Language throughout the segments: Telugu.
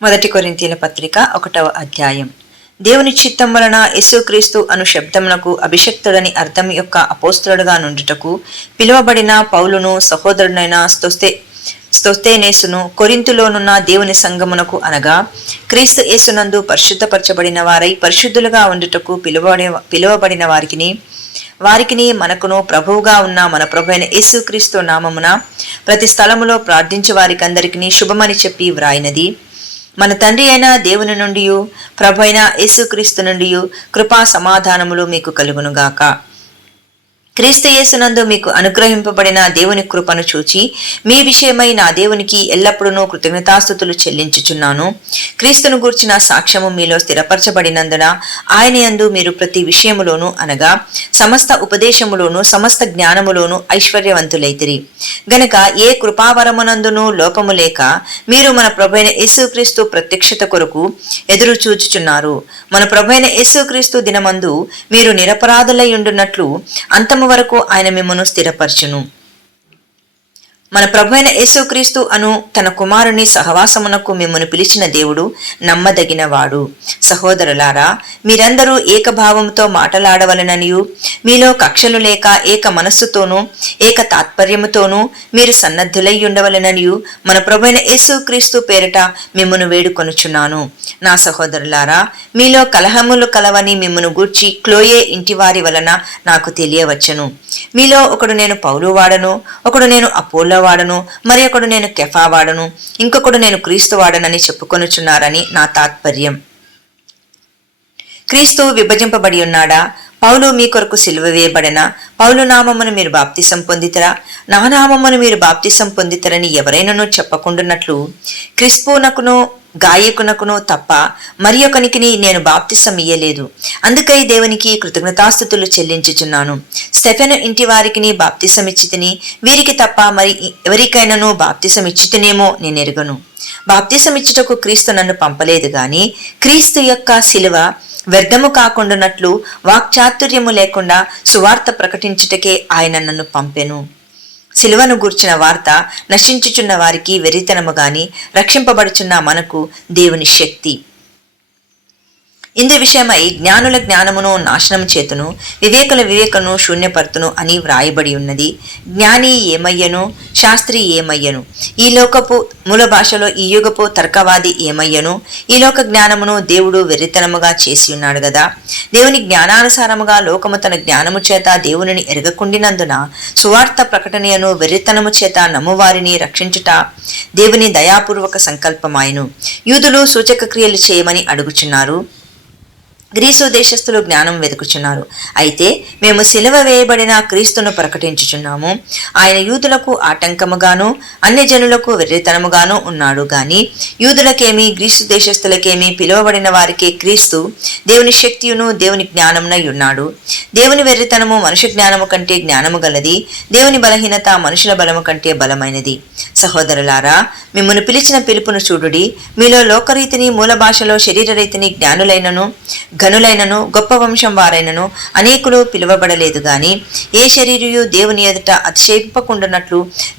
మొదటి కొరింథీయుల పత్రిక 1వ అధ్యాయం. దేవుని చిత్తం వలన యేసుక్రీస్తు అను శబ్దమునకు అభిషక్తుడని అర్థం యొక్క అపోస్తలుడుగా నుండుటకు పిలువబడిన పౌలును, సహోదరుడైన స్తోస్తేనేసును కొరింథులోనున్న దేవుని సంఘమునకు అనగా క్రీస్తు యేసునందు పరిశుద్ధపరచబడిన వారై పరిశుద్ధులుగా ఉండుటకు పిలువబడిన వారికిని మనకును ప్రభువుగా ఉన్న మన ప్రభువైన యేసుక్రీస్తు నామమున ప్రతి స్థలములో ప్రార్థించే వారికందరికీ శుభమని చెప్పి వ్రాయినది. మన తండ్రి అయిన దేవుని నుండి ప్రభు అయిన యేసుక్రీస్తు నుండి కృపా సమాధానములు మీకు కలుగునుగాక. క్రీస్తు యేసునందు మీకు అనుగ్రహింపబడిన దేవుని కృపను చూచి మీ విషయమై నా దేవునికి ఎల్లప్పుడూ కృతజ్ఞతాస్తుతులు చెల్లించుచున్నాను. క్రీస్తును గూర్చిన సాక్ష్యము మీలో స్థిరపరచబడినందున ఆయన యందు మీరు ప్రతి విషయములోను అనగా సమస్త ఉపదేశములోను సమస్త జ్ఞానములోను ఐశ్వర్యవంతులైతిరి. గనక ఏ కృపావరమునందును లోపము లేక మీరు మన ప్రభువైన యేసుక్రీస్తు ప్రత్యక్షత కొరకు ఎదురు చూచుచున్నారు. మన ప్రభువైన యేసుక్రీస్తు దినమందు మీరు నిరపరాధులై ఉండునట్లు అంతము వరకు ఆయన మిమ్మను స్థిరపరచును. మన ప్రభువైన యేసుక్రీస్తు అను తన కుమారుని సహవాసమునకు మిమ్మను పిలిచిన దేవుడు నమ్మదగిన వాడు. సహోదరులారా, మీరందరూ ఏకభావముతో మాటలాడవలననియు మీలో కక్షలు లేక ఏక మనస్సుతోనూ ఏక తాత్పర్యముతోనూ మీరు సన్నద్ధులై ఉండవలననియు మన ప్రభువైన యేసుక్రీస్తు పేరిట మిమ్మను వేడుకొనుచున్నాను. నా సహోదరులారా, మీలో కలహములు కలవని మిమ్మను గూర్చి క్లోయే ఇంటివారి వలన నాకు తెలియవచ్చును. మీలో ఒకడు నేను పౌలు వాడను, ఒకడు నేను అపోల్లో వాడను, మరి ఒకడు నేను కెఫా వాడను, ఇంకొకడు నేను క్రీస్తు వాడనని చెప్పుకొనుచున్నారని నా తాత్పర్యం. క్రీస్తు విభజింపబడి ఉన్నాడా? పౌలు మీ కొరకు సిలువ వేయబడిన పౌలు నామమును మీరు బాప్తిసం పొందితరా? నా నామమును మీరు బాప్తిసం పొందితరని ఎవరైనానూ చెప్పకుండునట్లు క్రిస్పునకును గాయకునకును తప్ప మరి ఒకనికి నేను బాప్తిసం ఇయ్యలేదు. అందుకై దేవునికి కృతజ్ఞతాస్తుతులు చెల్లించుచున్నాను. స్టెఫెను ఇంటి వారికి బాప్తిసం ఇచ్చితిని, వీరికి తప్ప మరి ఎవరికైనాను బాప్తిసం ఇచ్చితినేమో నేను ఎరుగను. బాప్తిసం ఇచ్చుటకు క్రీస్తు నన్ను పంపలేదు గాని క్రీస్తు యొక్క శిలువ వ్యర్థము కాకుండానట్లు వాక్చాతుర్యము లేకుండా సువార్త ప్రకటించుటకే ఆయన నన్ను పంపెను. సిలువను గూర్చిన వార్త నశించుచున్న వారికి వెరితనము గాని రక్షింపబడుచున్న మనకు దేవుని శక్తి. ఇందు విషయమై జ్ఞానుల జ్ఞానమును నాశనం చేతును, వివేకుల వివేకను శూన్యపర్తును అని వ్రాయబడి ఉన్నది. జ్ఞాని ఏమయ్యను, శాస్త్రి ఏమయ్యను, ఈ లోకపు మూల భాషలో ఈ యుగపు తర్కవాది ఏమయ్యను? ఈ లోక జ్ఞానమును దేవుడు వెర్రితనముగా చేసి ఉన్నాడు గదా. దేవుని జ్ఞానానుసారముగా లోకము తన జ్ఞానము చేత దేవునిని ఎరగకుండినందున సువార్త ప్రకటనయను వెర్రితనము చేత నమ్మువారిని రక్షించుట దేవుని దయాపూర్వక సంకల్పమాయను. యూదులు సూచక క్రియలు చేయమని అడుగుచున్నారు, గ్రీసు దేశస్థులు జ్ఞానం వెతుకుచున్నారు. అయితే మేము సిలువ వేయబడిన క్రీస్తును ప్రకటించుచున్నాము. ఆయన యూదులకు ఆటంకముగాను అన్య జనులకు వెర్రితనముగాను ఉన్నాడు గాని యూదులకేమి గ్రీసు దేశస్థులకేమి పిలువబడిన వారికే క్రీస్తు దేవుని శక్తియును దేవుని జ్ఞానమునై ఉన్నాడు. దేవుని వెర్రితనము మనుష్య జ్ఞానము కంటే జ్ఞానము గలది, దేవుని బలహీనత మనుషుల బలము కంటే బలమైనది. సహోదరులారా, మిమ్మను పిలిచిన పిలుపును చూడుడి. మీలో లోకరీతిని మూల భాషలో శరీరరీతిని జ్ఞానులైనను ఘనులైనను గొప్ప వంశం వారైనను అనేకులు పిలువబడలేదు గాని ఏ శరీరియు దేవుని ఎదుట అతిశయింపకుండునట్లు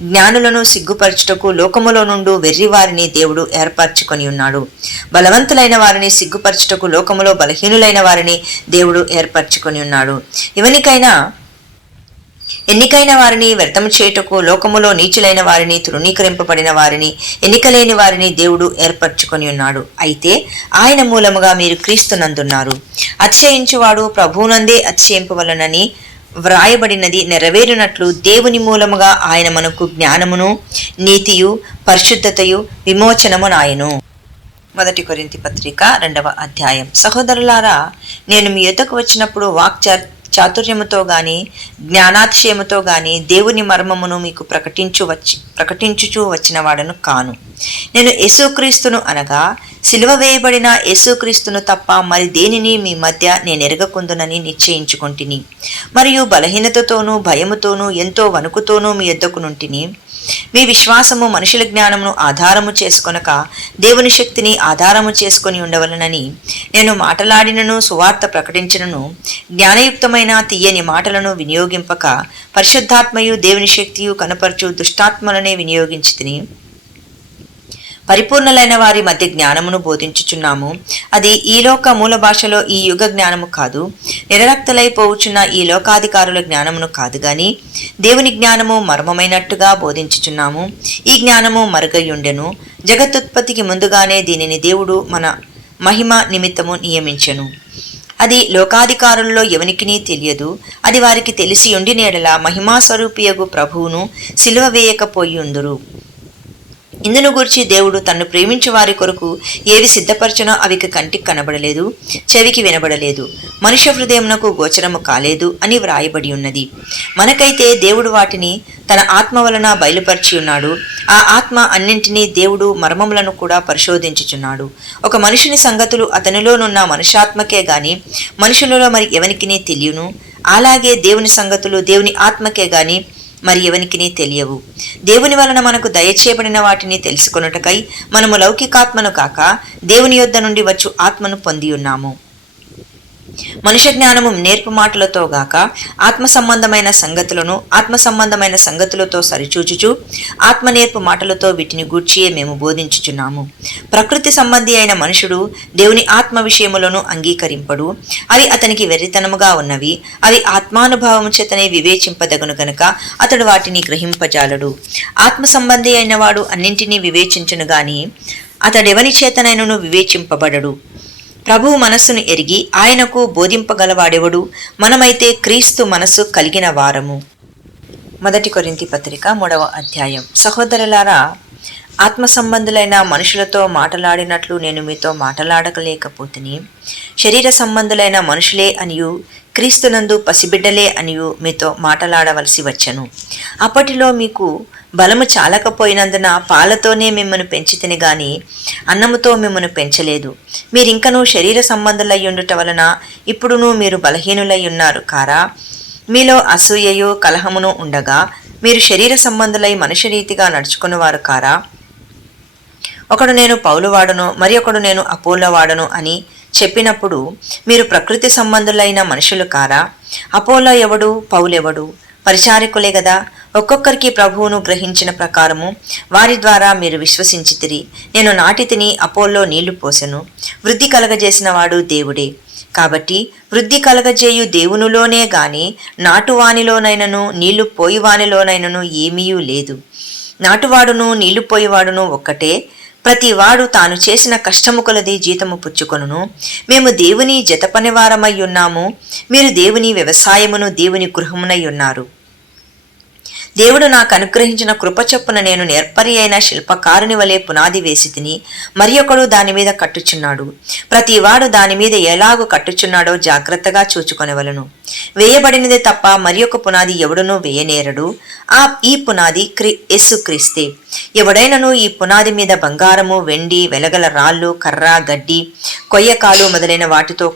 జ్ఞానులను సిగ్గుపరచుటకు లోకములో నుండి వెర్రి వారిని దేవుడు ఏర్పరచుకొని ఉన్నాడు. బలవంతులైన వారిని సిగ్గుపరచుటకు లోకములో బలహీనులైన వారిని దేవుడు ఏర్పరచుకొని ఉన్నాడు. ఎన్నికైన వారిని వ్యర్థము చేయుటకు లోకములో నీచులైన వారిని, తృణీకరింపబడిన వారిని, ఎన్నికలేని వారిని దేవుడు ఏర్పరచుకొని ఉన్నాడు. అయితే ఆయన మూలముగా మీరు క్రీస్తునందున్నారు. అతిశయించువాడు ప్రభువునందే అతిశయింపవలనని వ్రాయబడినది నెరవేరునట్లు దేవుని మూలముగా ఆయన మనకు జ్ఞానమును, నీతియు, పరిశుద్ధతయు, విమోచనమునాయను. మొదటి కొరింథీ పత్రిక 2వ అధ్యాయం. సహోదరులారా, నేను మీ యొద్దకు వచ్చినప్పుడు చాతుర్యముతో గాని జ్ఞానాతిశయముతో గాని దేవుని మర్మమును మీకు ప్రకటించుచూ వచ్చిన వాడను కాను. నేను యేసుక్రీస్తును అనగా సిలువ వేయబడిన యేసుక్రీస్తును తప్ప మరి దేనిని మీ మధ్య నేను ఎరగకుందునని నిశ్చయించుకొంటిని. మరియు బలహీనతతోనూ భయముతోనూ ఎంతో వణుకుతోనూ మీ యొద్దకు నుంటిని. మీ విశ్వాసము మనుషుల జ్ఞానమును ఆధారము చేసుకొనక దేవుని శక్తిని ఆధారము చేసుకొని ఉండవలనని నేను మాటలాడినను సువార్త ప్రకటించినను జ్ఞానయుక్తమైన తీయని మాటలను వినియోగింపక పరిశుద్ధాత్మయు దేవుని శక్తియు కనపరచు దుష్టాత్మలనే వినియోగించితిని. పరిపూర్ణులైన వారి మధ్య జ్ఞానమును బోధించుచున్నాము. అది ఈ లోక మూల భాషలో ఈ యుగ జ్ఞానము కాదు, నిరరక్తలైపోవుచున్న ఈ లోకాధికారుల జ్ఞానమును కాదు గాని దేవుని జ్ఞానము మర్మమైనట్టుగా బోధించుచున్నాము. ఈ జ్ఞానము మరుగయ్యుండెను. జగత్తుత్పత్తికి ముందుగానే దీనిని దేవుడు మన మహిమ నిమిత్తము నియమించెను. అది లోకాధికారుల్లో ఎవనికినీ తెలియదు. అది వారికి తెలిసి ఉండిన యెడల మహిమాస్వరూపియగు ప్రభువును సిలువ వేయకపోయుందురు. ఇందును గూర్చి దేవుడు తన్ను ప్రేమించే వారి కొరకు ఏవి సిద్ధపరచనో అవి కంటికి కనబడలేదు, చెవికి వినబడలేదు, మనుష్య హృదయమునకు గోచరము కాలేదు అని వ్రాయబడి ఉన్నది. మనకైతే దేవుడు వాటిని తన ఆత్మ వలన బయలుపరిచి ఉన్నాడు. ఆ ఆత్మ అన్నింటినీ దేవుడు మర్మములను కూడా పరిశోధించుచున్నాడు. ఒక మనుషుని సంగతులు అతనిలోనున్న మనుష్యాత్మకే గాని మనుషులలో మరి ఎవనికినీ తెలియను. అలాగే దేవుని సంగతులు దేవుని ఆత్మకే గాని మరి ఎవనికినీ తెలియవు. దేవుని వలన మనకు దయచేయబడిన వాటిని తెలుసుకొనుటకై మనము లౌకికాత్మను కాక దేవుని యొద్ద నుండి వచ్చు ఆత్మను పొంది ఉన్నాము. మనుష్య జ్ఞానము నేర్పు మాటలతో గాక ఆత్మ సంబంధమైన సంగతులతో సరిచూచుచు ఆత్మ నేర్పు మాటలతో వీటిని గూర్చియే మేము బోధించుచున్నాము. ప్రకృతి సంబంధి అయిన మనుషుడు దేవుని ఆత్మ విషయములను అంగీకరింపడు. అవి అతనికి వెర్రితనముగా ఉన్నవి. అవి ఆత్మానుభవము చేతనే వివేచింపదగును గనుక అతడు వాటిని గ్రహింపజాలడు. ఆత్మ సంబంధి అయిన వాడు అన్నింటినీ వివేచించును గాని అతడెవని చేతనైనను వివేచింపబడడు. ప్రభువు మనస్సును ఎరిగి ఆయనకు బోధింపగలవాడెవడు? మనమైతే క్రీస్తు మనస్సు కలిగిన వారము. 1 కొరింథీ పత్రిక 3వ అధ్యాయం. సహోదరులారా, ఆత్మ సంబంధులైన మనుషులతో మాటలాడినట్లు నేను మీతో మాటలాడకలేకపోతుని, శరీర సంబంధులైన మనుషులే అనియు క్రీస్తునందు పసిబిడ్డలే అనియు మీతో మాటలాడవలసి వచ్చెను. అప్పటిలో మీకు బలము చాలకపోయినందున పాలతోనే మిమ్మను పెంచితిని గాని అన్నముతో మిమ్మను పెంచలేదు. మీరింకనూ శరీర సంబంధులయ్యుండుట వలన ఇప్పుడును మీరు బలహీనులై ఉన్నారు కారా? మీలో అసూయయు కలహమును ఉండగా మీరు శరీర సంబంధులై మనుష్య రీతిగా నడుచుకునేవారు కారా? ఒకడు నేను పౌలువాడను, మరి ఒకడు నేను అపోలోవాడను అని చెప్పినప్పుడు మీరు ప్రకృతి సంబంధులైన మనుషులు కారా? అపోలో ఎవడు, పౌలెవడు? పరిచారకులే గదా. ఒక్కొక్కరికి ప్రభువును గ్రహించిన ప్రకారము వారి ద్వారా మీరు విశ్వసించితిరి. నేను నాటితిని, అపోల్లో నీళ్లు పోసెను. వృద్ధి కలగజేసిన వాడు దేవుడే. కాబట్టి వృద్ధి కలగజేయు దేవునిలోనే గాని నాటువానిలోనైనను నీళ్లు పోయివానిలోనైనను ఏమీయూ లేదు. నాటువాడును నీళ్లు పోయివాడును ఒక్కటే. ప్రతివాడు తాను చేసిన కష్టము కొలది జీతము పుచ్చుకొనును. మేము దేవుని జతపనివారమై ఉన్నాము, మీరు దేవుని వ్యవసాయమును, దేవుని గృహమునై ఉన్నారు. దేవుడు నాకు అనుగ్రహించిన కృప చొప్పున నేను నేర్పరి అయిన శిల్పకారుని వలె పునాది వేసి తిని, మరి ఒకడు దాని మీద కట్టుచున్నాడు. ప్రతివాడు దాని మీద ఎలాగూ కట్టుచున్నాడో జాగ్రత్తగా చూచుకొనవలను. వేయబడినదే తప్ప మరి ఒక పునాది ఎవడునూ వేయనేరడు. ఈ పునాది యేసుక్రీస్తే. ఎవడైనను ఈ పునాది మీద బంగారము, వెండి, వెలగల రాళ్ళు, కర్ర, గడ్డి, కొయ్యకాలు మొదలైన వాటితో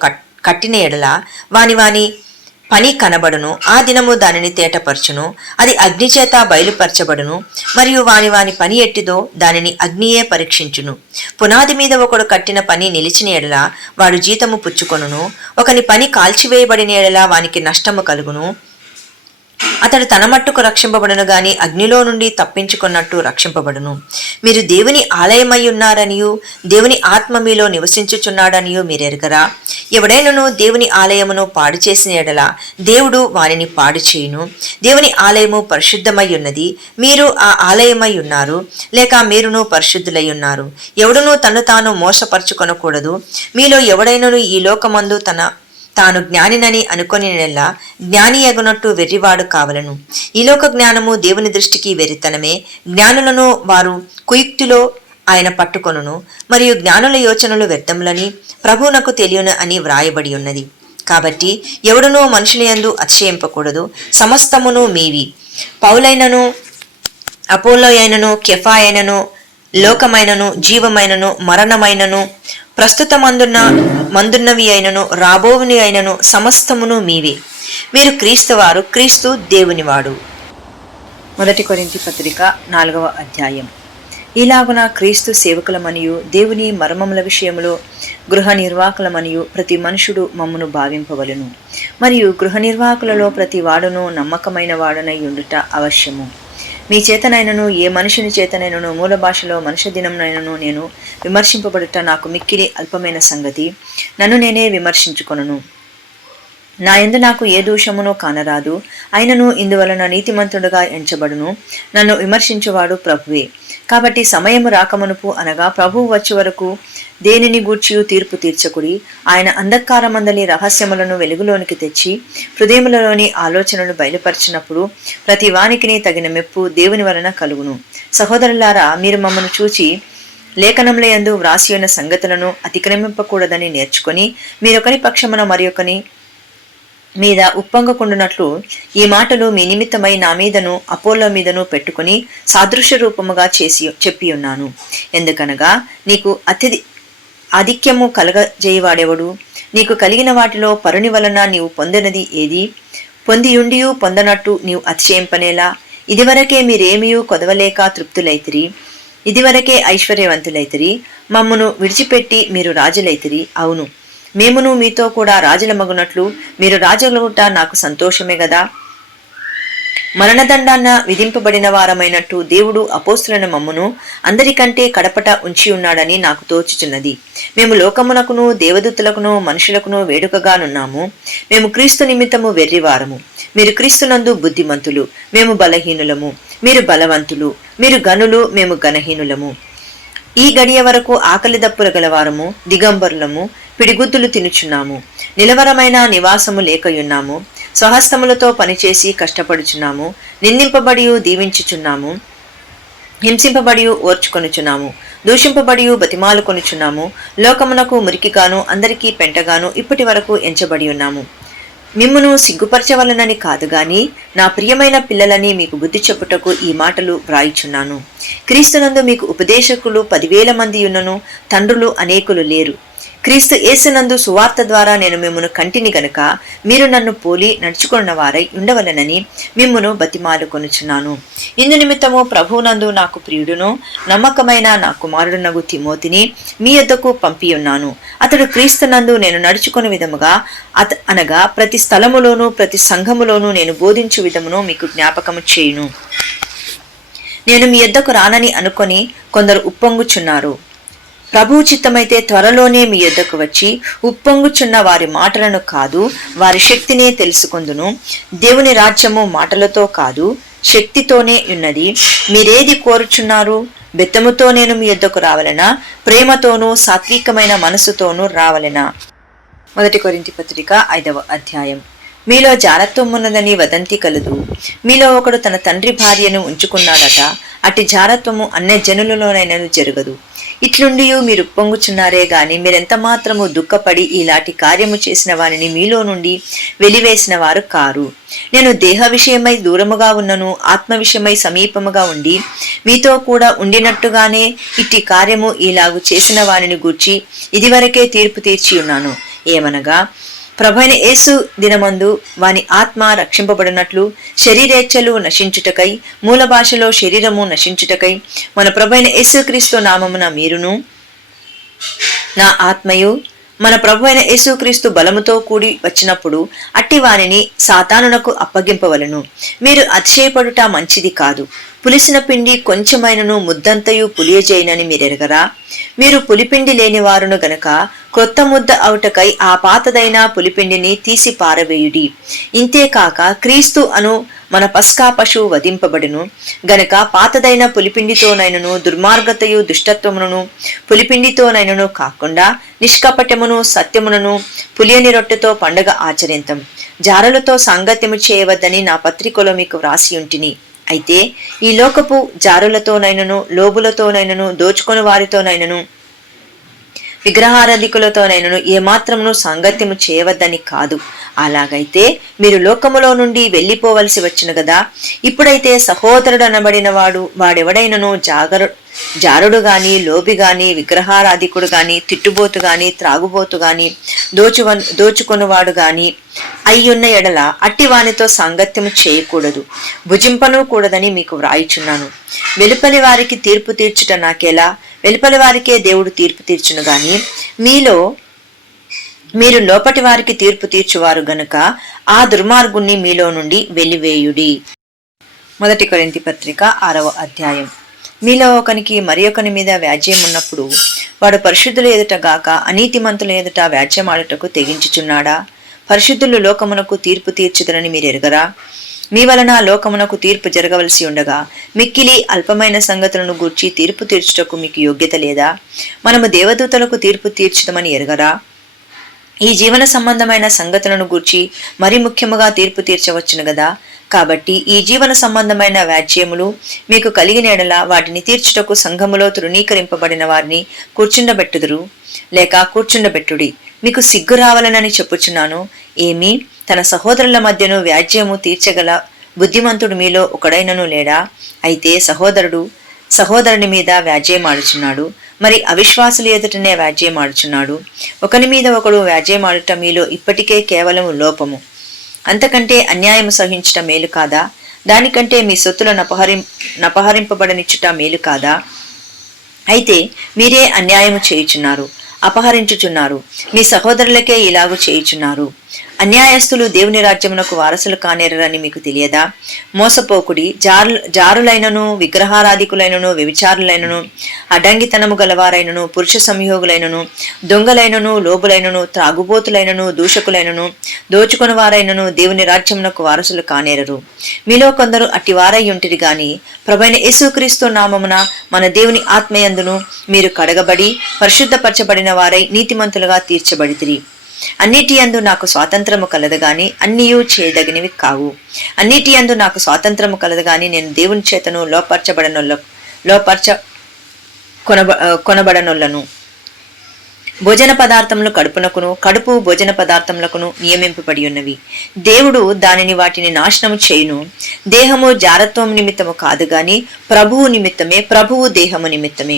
కట్టిన ఎడల వాని పని కనబడును. ఆ దినము దానిని తేటపరచును. అది అగ్నిచేత బయలుపరచబడును. మరియు వాని పని ఎట్టిదో దానిని అగ్నియే పరీక్షించును. పునాది మీద ఒకడు కట్టిన పని నిలిచిన ఎడల వాడు జీతము పుచ్చుకొనును. ఒకని పని కాల్చివేయబడిన ఎడల వానికి నష్టము కలుగును. అతడు తన మట్టుకు రక్షింపబడును గాని అగ్నిలో నుండి తప్పించుకున్నట్టు రక్షింపబడును. మీరు దేవుని ఆలయమై ఉన్నారనియు దేవుని ఆత్మ మీలో నివసించుచున్నాడనియు మీరెరగరా? ఎవడైనను దేవుని ఆలయమును పాడు చేసిన ఎడల దేవుడు వానిని పాడు చేయును. దేవుని ఆలయము పరిశుద్ధమై ఉన్నది, మీరు ఆ ఆలయమై ఉన్నారు, లేక మీరును పరిశుద్ధులై ఉన్నారు. ఎవడునూ తను తాను మోసపరచుకొనకూడదు. మీలో ఎవడైనను ఈ లోకమందు తాను జ్ఞానినని అనుకొనినెల్లా జ్ఞాని ఎగునట్టు వెర్రివాడు కావలను. ఈ లోక జ్ఞానము దేవుని దృష్టికి వెర్రితనమే. జ్ఞానులను వారు కుయుక్తిలో ఆయన పట్టుకొనును. మరియు జ్ఞానుల యోచనలు వ్యర్థములని ప్రభువునకు తెలియను అని వ్రాయబడి ఉన్నది. కాబట్టి ఎవడునూ మనుషుల యందు అతిశయింపకూడదు. సమస్తమును మీవి. పౌలైనను, అపోలో అయినను, కెఫా అయినను, లోకమైనను, జీవమైనను, మరణమైనను, ప్రస్తుత మందున్నవి అయినను, రాబోవుని అయినను సమస్తమును మీవే. మీరు క్రీస్తువారు, క్రీస్తు దేవునివాడు. 1 కొరింథీ పత్రిక 4వ అధ్యాయం. ఇలాగున క్రీస్తు సేవకులమనియు దేవుని మర్మముల విషయములో గృహ నిర్వాహకులమనియు ప్రతి మనుషుడు మమ్మును భావింపవలెను. మరియు గృహ నిర్వాహకులలో ప్రతి వాడును నమ్మకమైన వాడనై ఉండుట అవశ్యము. మీ చేతనైనను ఏ మనుషుని చేతనైనను మూల భాషలో మనుష్య దినంనైనను నేను విమర్శింపబడుట నాకు మిక్కిలి అల్పమైన సంగతి. నన్ను నేనే విమర్శించుకొనును. నా యందు నాకు ఏ దోషమునో కానరాదు. అయినను ఇందువలన నీతిమంతుడుగా ఎంచబడును. నన్ను విమర్శించువాడు ప్రభువే. కాబట్టి సమయము రాకమునుపు అనగా ప్రభువు వచ్చే వరకు దేనిని గూర్చియు తీర్పు తీర్చకుడి. ఆయన అంధకారమందలి రహస్యములను వెలుగులోనికి తెచ్చి హృదయములలోని ఆలోచనలు బయలుపరిచినప్పుడు ప్రతి వానికిని తగిన మెప్పు దేవుని వలన కలుగును. సహోదరులారా, మీరు మమ్మను చూచి లేఖనముల యందు వ్రాసియున్న సంగతులను అతిక్రమింపకూడదని నేర్చుకొని మీరొకని పక్షమున మరియొకని మీద ఉప్పొంగకుండునట్లు ఈ మాటలు మీ నిమిత్తమై నా మీదను అపోలో మీదను పెట్టుకుని సాదృశ్య రూపముగా చెప్పి ఉన్నాను. ఎందుకనగా నీకు ఆధిక్యము కలగజేయవాడెవడు? నీకు కలిగిన వాటిలో పరుని వలన నీవు పొందినది ఏది? పొందియుండియు పొందనట్టు నీవు అతిశయింపనేలా? ఇదివరకే మీరేమియూ కొదవలేక తృప్తులైతిరి. ఇదివరకే ఐశ్వర్యవంతులైతిరి. మమ్మును విడిచిపెట్టి మీరు రాజులైతిరి. అవును, మేమును మీతో కూడా రాజులమగునట్లు మీరు రాజులగుట నాకు సంతోషమే గదా. మరణదండాన్న విధింపబడిన వారమైనట్టు దేవుడు అపోస్తులను మమ్మును అందరికంటే కడపట ఉంచి ఉన్నాడని నాకు తోచుచున్నది. మేము లోకమునకును దేవదూతలకును మనుషులకును వేడుకగానున్నాము. మేము క్రీస్తు నిమిత్తము వెర్రివారము. మీరు క్రీస్తునందు బుద్ధిమంతులు. మేము బలహీనులము. మీరు బలవంతులు. మీరు గనులు. మేము గణహీనులము. ఈ గడియ వరకు ఆకలి దప్పుల గలవారము, దిగంబరులము, పిడిగుద్దులు తినుచున్నాము. నిలవరమైన నివాసము లేకయున్నాము. స్వహస్తములతో పనిచేసి కష్టపడుచున్నాము. నిందింపబడి దీవించుచున్నాము. హింసింపబడి ఓర్చుకొనుచున్నాము. దూషింపబడి బతిమాలు కొనుచున్నాము. లోకమునకు మురికిగాను అందరికీ పెంటగాను ఇప్పటి వరకు ఎంచబడి ఉన్నాము. మిమ్మును సిగ్గుపరచవలనని కాదు గాని నా ప్రియమైన పిల్లలని మీకు బుద్ధి చెప్పుటకు ఈ మాటలు వ్రాయిచున్నాను. క్రీస్తునందు మీకు ఉపదేశకులు 10,000 మంది ఉన్నను, తండ్రులు అనేకులు లేరు. క్రీస్తు యేసునందు సువార్త ద్వారా నేను మిమ్మును కంటిని గనుక మీరు నన్ను పోలి నడుచుకున్న వారై ఉండవలనని మిమ్మును బతిమాలు కొనుచున్నాను. ఇందు నిమిత్తము ప్రభువునందు నాకు ప్రియుడును నమ్మకమైన నా కుమారుడునగు తిమోతిని మీ యొద్దకు పంపియున్నాను. అతడు క్రీస్తునందు నేను నడుచుకున్న విధముగా అనగా ప్రతి స్థలములోను ప్రతి సంఘములోను నేను బోధించు విధమును మీకు జ్ఞాపకము చేయును. నేను మీ యొద్దకు రానని అనుకొని కొందరు ఉప్పొంగుచున్నారు. ప్రభువు చిత్తమైతే త్వరలోనే మీ యొద్దకు వచ్చి ఉప్పొంగుచున్న వారి మాటలను కాదు, వారి శక్తినే తెలుసుకొందును. దేవుని రాజ్యము మాటలతో కాదు, శక్తితోనే ఉన్నది. మీరేది కోరుచున్నారు? బెత్తముతో నేను మీ యొద్దకు రావలెనా? ప్రేమతోనూ సాత్వికమైన మనసుతోనూ రావలెనా? 1 కొరింథీ పత్రిక 5వ అధ్యాయం. మీలో జారత్వం ఉన్నదని వదంతి కలదు. మీలో ఒకడు తన తండ్రి భార్యను ఉంచుకున్నాడట. అట్టి జారత్వము అన్యజనులలోనైనను జరగదు. ఇట్లుండి మీరు పొంగుచున్నారే గాని మీరెంత మాత్రము దుఃఖపడి ఇలాంటి కార్యము చేసిన వారిని మీలో నుండి వెలివేసిన వారు కారు. నేను దేహ విషయమై దూరముగా ఉన్నను, ఆత్మ విషయమై సమీపముగా ఉండి మీతో కూడా ఉండినట్టుగానే ఇట్టి కార్యము ఇలాగు చేసిన వారిని గూర్చి ఇదివరకే తీర్పు తీర్చి ఉన్నాను. ఏమనగా ప్రభువైన యేసు దినమందు వాని ఆత్మ రక్షింపబడినట్లు శరీరేచ్ఛలు నశించుటకై, మూల భాషలో శరీరము నశించుటకై మన ప్రభువైన యేసుక్రీస్తు నామమున మీరును నా ఆత్మయు మన ప్రభువైన యేసుక్రీస్తు బలముతో కూడి వచ్చినప్పుడు అట్టి వారిని సాతానునకు అప్పగింపవలను. మీరు అతిశయపడుట మంచిది కాదు. పులిసిన పిండి కొంచెమైనను ముద్దంతయు పులియజేయనని మీరెరగరా? మీరు పులిపిండి లేని వారును గనక క్రొత్త ముద్ద అవుటకై ఆ పాతదైన పులిపిండిని తీసి పారవేయుడి. ఇంతేకాక క్రీస్తు అను మన పస్కా పశువు వధింపబడును గనక పాతదైన పులిపిండితోనైనను దుర్మార్గతయు దుష్టత్వమును పులిపిండితోనైనను కాకుండా నిష్కపటమును సత్యమును పులియని రొట్టెతో పండగ ఆచరింతం. జారలతో సాంగత్యము చేయవద్దని నా పత్రికలో మీకు వ్రాసి ఉంటిని. అయితే ఈ లోకపు జారులతోనైనను లోబులతోనైనను దోచుకొని వారితోనైనను విగ్రహారాధికులతోనైనను ఏమాత్రమును సాంగత్యము చేయవద్దని కాదు. అలాగైతే మీరు లోకములో నుండి వెళ్ళిపోవలసి వచ్చును గదా. ఇప్పుడైతే సహోదరుడు అనబడిన వాడెవడైనను జారుడు గాని, లోబి గాని, విగ్రహారాధికుడు గాని, తిట్టుబోతు గాని, త్రాగుబోతు గాని, దోచుకొనువాడు గాని అయ్యున్న ఎడల అట్టి వానితో సాంగత్యము చేయకూడదు, భుజింపను కూడదని మీకు వ్రాయిచున్నాను. వెలుపలి వారికి తీర్పు తీర్చుట నాకెలా? వెలుపలి వారికే దేవుడు తీర్పు తీర్చును గాని మీరు లోపటి వారికి తీర్పు తీర్చువారు గనుక ఆ దుర్మార్గుణ్ణి మీలో నుండి వెలివేయుడి. మొదటి కొరింథీ పత్రిక 6వ అధ్యాయం. మీలో ఒకనికి మరి ఒకని మీద వ్యాజ్యం ఉన్నప్పుడు వాడు పరిశుద్ధుల ఎదుట గాక అనీతిమంతుల ఎదుట వ్యాజ్యమాడుటకు తెగించుచున్నాడా? పరిశుద్ధులు లోకమునకు తీర్పు తీర్చుదరని మీరు ఎరుగరా? మీ వలన లోకమునకు తీర్పు జరగవలసి ఉండగా మిక్కిలి అల్పమైన సంగతులను గూర్చి తీర్పు తీర్చుటకు మీకు యోగ్యత లేదా? మనము దేవదూతలకు తీర్పు తీర్చుదమని ఎరుగరా? ఈ జీవన సంబంధమైన సంగతులను గూర్చి మరి ముఖ్యముగా తీర్పు తీర్చవచ్చును గదా. కాబట్టి ఈ జీవన సంబంధమైన వ్యాజ్యములు మీకు కలిగిన ఎడల వాటిని తీర్చుటకు సంఘములో తృణీకరింపబడిన వారిని కూర్చుండబెట్టుదురు, లేక కూర్చుండబెట్టుడి. మీకు సిగ్గు రావాలనని చెప్పుచున్నాను. ఏమి, తన సహోదరుల మధ్యను వ్యాజ్యము తీర్చగల బుద్ధిమంతుడు మీలో ఒకడైనను లేడా? అయితే సహోదరుని మీద వ్యాజ్యమాడుచున్నాడు, మరి అవిశ్వాసులు ఎదుటనే వ్యాజ్యమాడుచున్నాడు. ఒకని మీద ఒకడు వ్యాజ్యమాడుట మీలో ఇప్పటికే కేవలం లోపము. అంతకంటే అన్యాయము సహించుట మేలు కాదా? దానికంటే మీ సొత్తులను నపహరింపబడనిచ్చుట మేలు కాదా? అయితే మీరే అన్యాయము చేయుచున్నారు, అపహరించుచున్నారు, మీ సహోదరులకే ఇలాగు చేయుచున్నారు. అన్యాయస్తులు దేవుని రాజ్యమునకు వారసులు కానేరని మీకు తెలియదా? మోసపోకుడి. జారులైనను, విగ్రహారాధికులైనను, వ్యభిచారులైనను, అడ్డంగితనము గలవారైనను, పురుష సంయోగులైనను, దొంగలైనను, లోబులైనను, త్రాగుబోతులైనను, దూషకులైనను, దోచుకుని వారైనను దేవుని రాజ్యమునకు వారసులు కానేరరు. మీలో కొందరు అట్టివారై ఉంటిరి గాని ప్రభువైన యేసుక్రీస్తు నామమున మన దేవుని ఆత్మయందును మీరు కడగబడి పరిశుద్ధపరచబడిన వారై నీతిమంతులుగా తీర్చబడితిరి. అన్నిటి యందు నాకు స్వాతంత్రము కలదు గాని అన్నియూ చేయదగినవి కావు. అన్నిటి యందు నాకు స్వాతంత్రము కలదు గాని నేను దేవుని చేతను కొనబడనొల్లను. భోజన పదార్థములు కడుపునకును, కడుపు భోజన పదార్థములకును నియమింపబడి ఉన్నవి. దేవుడు దానిని వాటిని నాశనము చేయును. దేహము జారత్వం నిమిత్తము కాదు గాని ప్రభువు నిమిత్తమే, ప్రభువు దేహము నిమిత్తమే.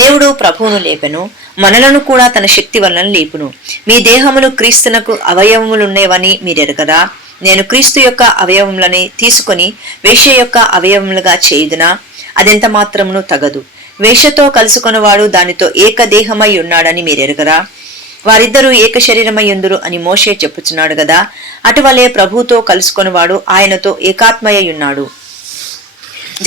దేవుడు ప్రభువును లేపెను, మనలను కూడా తన శక్తి వలన లేపును. మీ దేహములు క్రీస్తునకు అవయవములున్నవని మీరెరగరా? నేను క్రీస్తు యొక్క అవయవములని తీసుకొని వేశ్య యొక్క అవయవములుగా చేయుదునా? అదెంత మాత్రమును తగదు. వేశ్యతో కలుసుకొనివాడు దానితో ఏకదేహమై ఉన్నాడని మీరెరగరా? వారిద్దరూ ఏక శరీరమై ఉందురు అని మోషే చెప్పుచున్నాడు గదా. అటువలే ప్రభువుతో కలుసుకొనివాడు ఆయనతో ఏకాత్మయ్య ఉన్నాడు.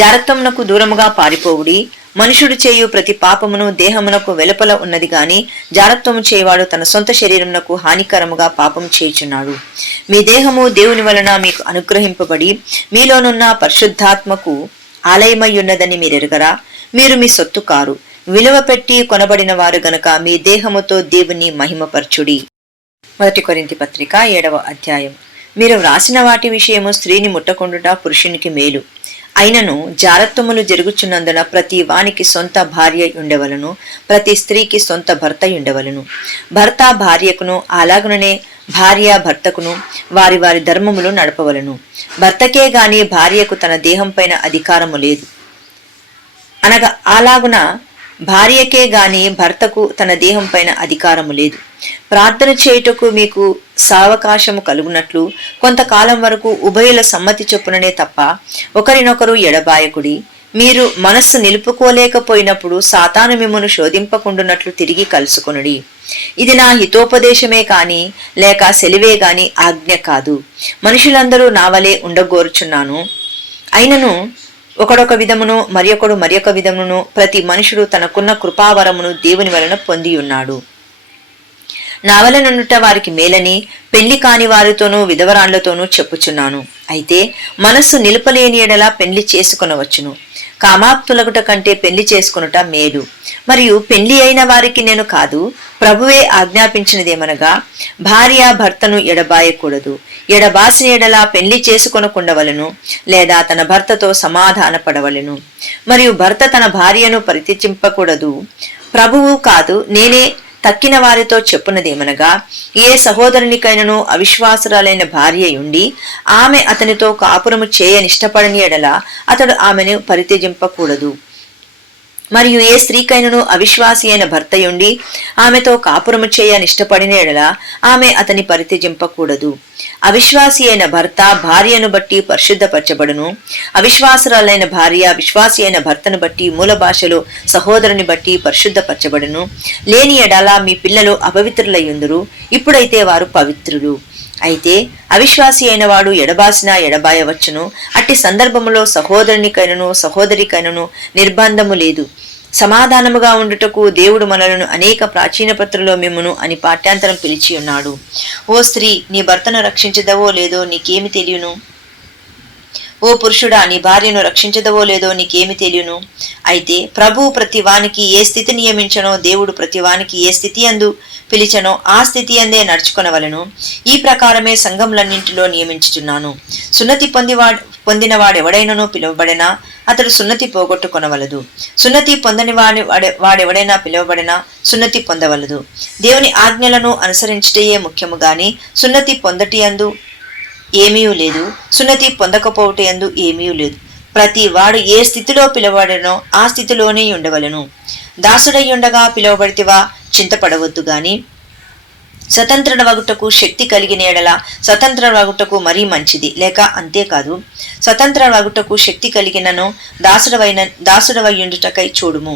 జారత్వమునకు దూరముగా పారిపోవుడి. మనుషుడు చేయు ప్రతి పాపమును దేహమునకు వెలుపల ఉన్నది గాని జారత్వము చేయవాడు తన సొంత శరీరమునకు హానికరముగా పాపము చేయుచున్నాడు. మీ దేహము దేవుని వలన మీకు అనుగ్రహింపబడి మీలోనున్న పరిశుద్ధాత్మకు ఆలయమై ఉన్నదని మీరెరుగరా? మీరు మీ సొత్తు కారు, విలువ పెట్టి కొనబడిన వారు గనక మీ దేహముతో దేవుని మహిమపరచుడి. మొదటి కొరింథీ పత్రిక 7వ అధ్యాయం. మీరు వ్రాసిన వాటి విషయము స్త్రీని ముట్టకుండుట పురుషునికి మేలు. అయినను జారత్వములు జరుగుచున్నందున ప్రతి వానికి సొంత భార్య ఉండవలను, ప్రతి స్త్రీకి సొంత భర్త ఉండవలను. భర్త భార్యకును, అలాగుననే భార్య భర్తకును వారి వారి ధర్మములు నడపవలను. భర్తకే గాని భార్యకు తన దేహం పైన అధికారము లేదు. అనగా అలాగున భార్యకే గాని భర్తకు తన దేహం పైన అధికారము లేదు. ప్రార్థన చేయుటకు మీకు సావకాశము కలుగునట్లు కొంతకాలం వరకు ఉభయుల సమ్మతి చొప్పుననే తప్ప ఒకరినొకరు ఎడబాయకుడి. మీరు మనస్సు నిలుపుకోలేకపోయినప్పుడు సాతాను మిమ్మును శోధింపకుండునట్లు తిరిగి కలుసుకొనుడి. ఇది నా హితోపదేశమే కాని లేక సెలివే గాని ఆజ్ఞ కాదు. మనుషులందరూ నా వలె ఉండగోరుచున్నాను. అయినను ఒకడొక విధమును మరియొక విధమును ప్రతి మనుషుడు తనకున్న కృపావరమును దేవుని వలన పొంది ఉన్నాడు. నా వలననుట వారికి మేలని పెళ్లి కాని వారితోనూ విధవరాళ్లతోనూ చెప్పుచున్నాను. అయితే మనస్సు నిలుపలేని ఎడలా పెళ్లి చేసుకొనవచ్చును. కామాప్తులగుట కంటే పెళ్లి చేసుకొనుట మేలు. మరియు పెళ్లి అయిన వారికి నేను కాదు, ప్రభువే ఆజ్ఞాపించినదేమనగా భార్య భర్తను ఎడబాయకూడదు. ఎడబాసిన ఎడలా పెళ్లి చేసుకొనకుండవలను, లేదా తన భర్తతో సమాధాన పడవలను. మరియు భర్త తన భార్యను పరిత్యజింపకూడదు. ప్రభువు కాదు, నేనే తక్కిన వారితో చెప్పునదేమనగా ఏ సహోదరునికైనను అవిశ్వాసురాలైన భార్య ఉండి ఆమె అతనితో కాపురము చేయనిష్టపడని ఎడల అతడు ఆమెను పరిత్యజింపకూడదు. మరియు ఏ స్త్రీకైనను అవిశ్వాసి అయిన భర్తయుండి ఆమెతో కాపురము చేయనిష్టపడిన ఎడల ఆమె అతని పరిత్యజింపకూడదు. అవిశ్వాసి అయిన భర్త భార్యను బట్టి పరిశుద్ధపరచబడును. అవిశ్వాసురాలైన భార్య విశ్వాసి అయిన భర్తను బట్టి మూల భాషలో సహోదరుని బట్టి పరిశుద్ధపరచబడును. లేని ఎడల మీ పిల్లలు అపవిత్రులయ్యుందురు, ఇప్పుడైతే వారు పవిత్రులు. అయితే అవిశ్వాసి అయిన వాడు ఎడబాసినా ఎడబాయవచ్చును. అట్టి సందర్భములో సహోదరునికైనను సహోదరికైనను నిర్బంధము లేదు. సమాధానముగా ఉండుటకు దేవుడు మనలను అనేక ప్రాచీన పత్రులో మిమ్మును అని పాఠ్యాంతరం పిలిచి ఉన్నాడు. ఓ స్త్రీ, నీ భర్తను రక్షించదవో లేదో నీకేమి తెలియను? ఓ పురుషుడా, నీ భార్యను రక్షించదవో లేదో నీకేమి తెలియను? అయితే ప్రభువు ప్రతివానికి ఏ స్థితి నియమించనో, దేవుడు ప్రతివానికి ఏ స్థితి అందు పిలిచనో ఆ స్థితి అందే నడుచుకొనవలను. ఈ ప్రకారమే సంఘములన్నింటిలో నియమించుచున్నాను. సున్నతి పొందినవాడెవడైనను పిలువబడినా అతడు సున్నతి పోగొట్టుకొనవలదు. సున్నతి పొందని వాడెవడైనా పిలువబడినా సున్నతి పొందవలదు. దేవుని ఆజ్ఞలను అనుసరించుటయే ముఖ్యము గాని సున్నతి పొందటి అందు ఏమీ లేదు, సున్నతి పొందకపోవట యందు ఏమీ లేదు. ప్రతి వాడు ఏ స్థితిలో పిలువబడనో ఆ స్థితిలోనే ఉండవలను. దాసుడయ్యుండగా పిలువబడితివా, చింతపడవద్దు గాని స్వతంత్ర వగుటకు శక్తి కలిగిన ఎడల స్వతంత్ర వగుటకు మరీ మంచిది. లేక అంతేకాదు, స్వతంత్ర వగుటకు శక్తి కలిగినను దాసుడవయ్యుండుటకై చూడుము.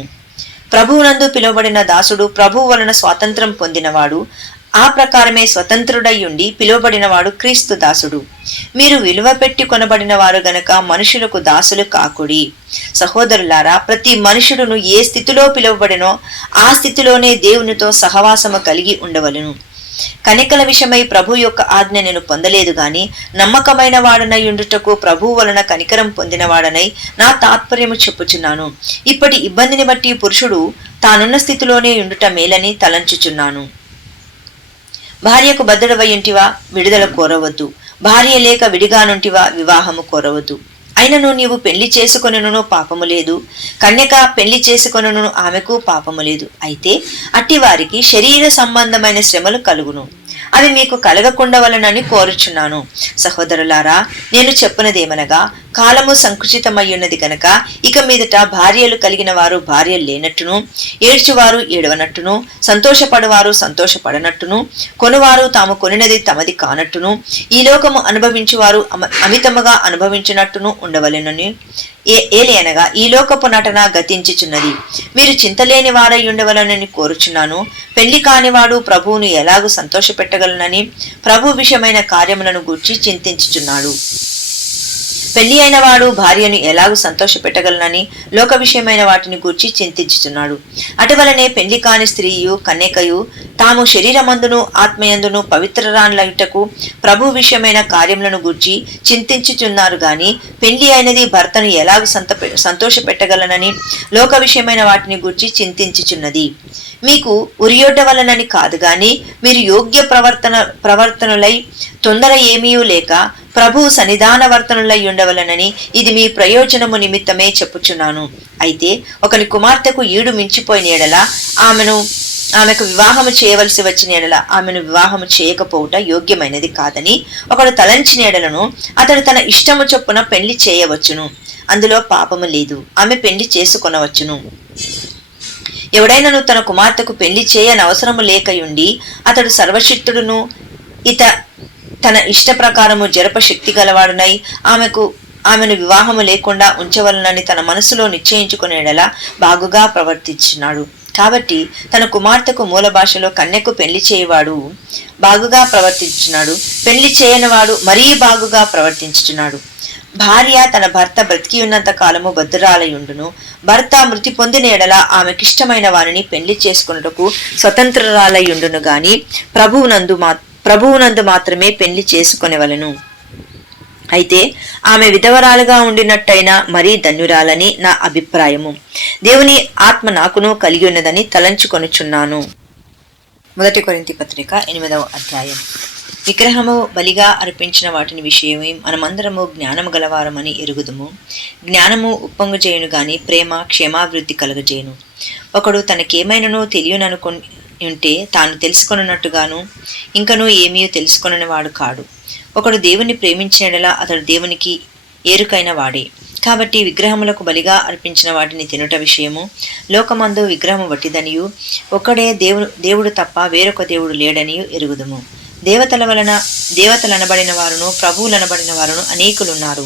ప్రభువునందు పిలువబడిన దాసుడు ప్రభువు వలన స్వాతంత్రం పొందినవాడు. ఆ ప్రకారమే స్వతంత్రుడయ్యుండి పిలువబడినవాడు క్రీస్తు దాసుడు. మీరు విలువ పెట్టి కొనబడిన వారు గనక మనుషులకు దాసులు కాకుడి. సహోదరులారా, ప్రతి మనుషుడును ఏ స్థితిలో పిలువబడినో ఆ స్థితిలోనే దేవునితో సహవాసము కలిగి ఉండవలను. కనికల విషయమై ప్రభు యొక్క ఆజ్ఞ నేను పొందలేదు గాని నమ్మకమైన వాడనై ఉండుటకు ప్రభువు వలన కనికరం పొందినవాడనై నా తాత్పర్యము చెప్పుచున్నాను. ఇప్పటి ఇబ్బందిని బట్టి పురుషుడు తానున్న స్థితిలోనే ఉండుట మేలని తలంచుచున్నాను. భార్యకు బద్ధుడవయ్యుంటివా, విడుదల కోరవద్దు. భార్య లేక విడిగానుంటివా, వివాహము కోరవద్దు. అయినను నీవు పెళ్లి చేసుకొనును పాపము లేదు, కన్యక పెళ్లి చేసుకొనును ఆమెకు పాపము లేదు. అయితే అట్టి వారికి శరీర సంబంధమైన శ్రమలు కలుగును, అవి మీకు కలగకుండవలనని కోరుచున్నాను. సహోదరులారా, నేను చెప్పునదేమనగా, కాలము సంకుచితమయ్యున్నది గనక ఇక మీదట భార్యలు కలిగిన వారు భార్యలు లేనట్టును, ఏడ్చువారు ఏడవనట్టును, సంతోషపడవారు సంతోషపడనట్టును, కొనువారు తాము కొనినది తమది కానట్టును, ఈ లోకము అనుభవించువారు అమితముగా అనుభవించినట్టును ఉండవలెనని ఏలేనగా ఈ లోకపు నటన గతించుచున్నది. మీరు చింతలేని వారై ఉండవలనని కోరుచున్నాను. పెళ్లి కానివాడు ప్రభువును ఎలాగూ సంతోషపెట్టగలనని ప్రభు విషయమైన కార్యములను గూర్చి చింతించుచున్నాడు. పెళ్లి అయిన వాడు భార్యను ఎలాగూ సంతోషపెట్టగలనని లోక విషయమైన వాటిని గూర్చి చింతించుచున్నాడు. అటువలనే పెళ్లి కాని స్త్రీయు కన్యకయు తాము శరీరమందును ఆత్మయందును పవిత్రరాన్లయుటకు ప్రభు విషయమైన కార్యములను గూర్చి చింతించుచున్నారు గాని పెళ్లి అయినది భర్తను ఎలాగూ సంతోషపెట్టగలనని లోక విషయమైన వాటిని గూర్చి చింతించుచున్నది. మీకు ఉరియొడ్డవలనని కాదు గాని మీరు యోగ్య ప్రవర్తనులై తొందర ఏమీ లేక ప్రభువు సన్నిధాన వర్తనులై ఉండవలనని ఇది మీ ప్రయోజనము నిమిత్తమే చెప్పుచున్నాను. అయితే ఒకని కుమార్తెకు ఈడు మించిపోయిన ఎడల ఆమెకు వివాహము చేయవలసి వచ్చిన ఎడల ఆమెను వివాహము చేయకపోవుట యోగ్యమైనది కాదని ఒకడు తలంచిన ఎడలను అతడు తన ఇష్టము చొప్పున పెళ్లి చేయవచ్చును. అందులో పాపము లేదు. ఆమె పెళ్లి చేసుకొనవచ్చును. ఎవడైనను తన కుమార్తెకు పెళ్లి చేయనవసరము లేకయుండి అతడు సర్వశక్తుడును తన ఇష్ట ప్రకారము జరప శక్తి గలవాడునై ఆమెను వివాహము లేకుండా ఉంచవలనని తన మనసులో నిశ్చయించుకునేలా బాగుగా ప్రవర్తించున్నాడు. కాబట్టి తన కుమార్తెకు మూల భాషలో కన్యకు పెళ్లి చేయవాడు బాగుగా ప్రవర్తించున్నాడు, పెళ్లి చేయనివాడు మరీ బాగుగా ప్రవర్తించుచున్నాడు. భార్య తన భర్త బ్రతికి ఉన్నంత కాలము బద్ధురాలయుండును. భర్త మృతి పొందిన ఎడల ఆమెకిష్టమైన వారిని పెళ్లి చేసుకున్నటకు స్వతంత్రురాలయుండును గాని ప్రభువునందు మాత్రమే పెళ్లి చేసుకొనవలెను. అయితే ఆమె విధవరాలుగా ఉండినట్టయినా మరీ ధన్యురాలని నా అభిప్రాయము. దేవుని ఆత్మ నాకును కలిగి ఉన్నదని తలంచుకొనుచున్నాను. 1 కొరింథీ పత్రిక 8వ అధ్యాయం. విగ్రహము బలిగా అర్పించిన వాటిని విషయమై మనమందరము జ్ఞానము గలవారమని ఎరుగుదుము. జ్ఞానము ఉప్పొంగు చేయును గాని ప్రేమ క్షేమాభివృద్ధి కలుగజేయును. ఒకడు తనకేమైనను తెలియననుకొని ఉంటే తాను తెలుసుకొనున్నట్టుగాను ఇంకనూ ఏమీ తెలుసుకొనని వాడు కాడు. ఒకడు దేవుని ప్రేమించినడలా అతడు దేవునికి ఏరుకైన వాడే. కాబట్టి విగ్రహములకు బలిగా అర్పించిన వాటిని తినుట విషయము లోకమందు విగ్రహము వట్టిదనియు ఒకడే దేవుడు తప్ప వేరొక దేవుడు లేడనియు ఎరుగుదుము. దేవతలనబడిన వారును ప్రభువులనబడిన వారును అనేకులున్నారు.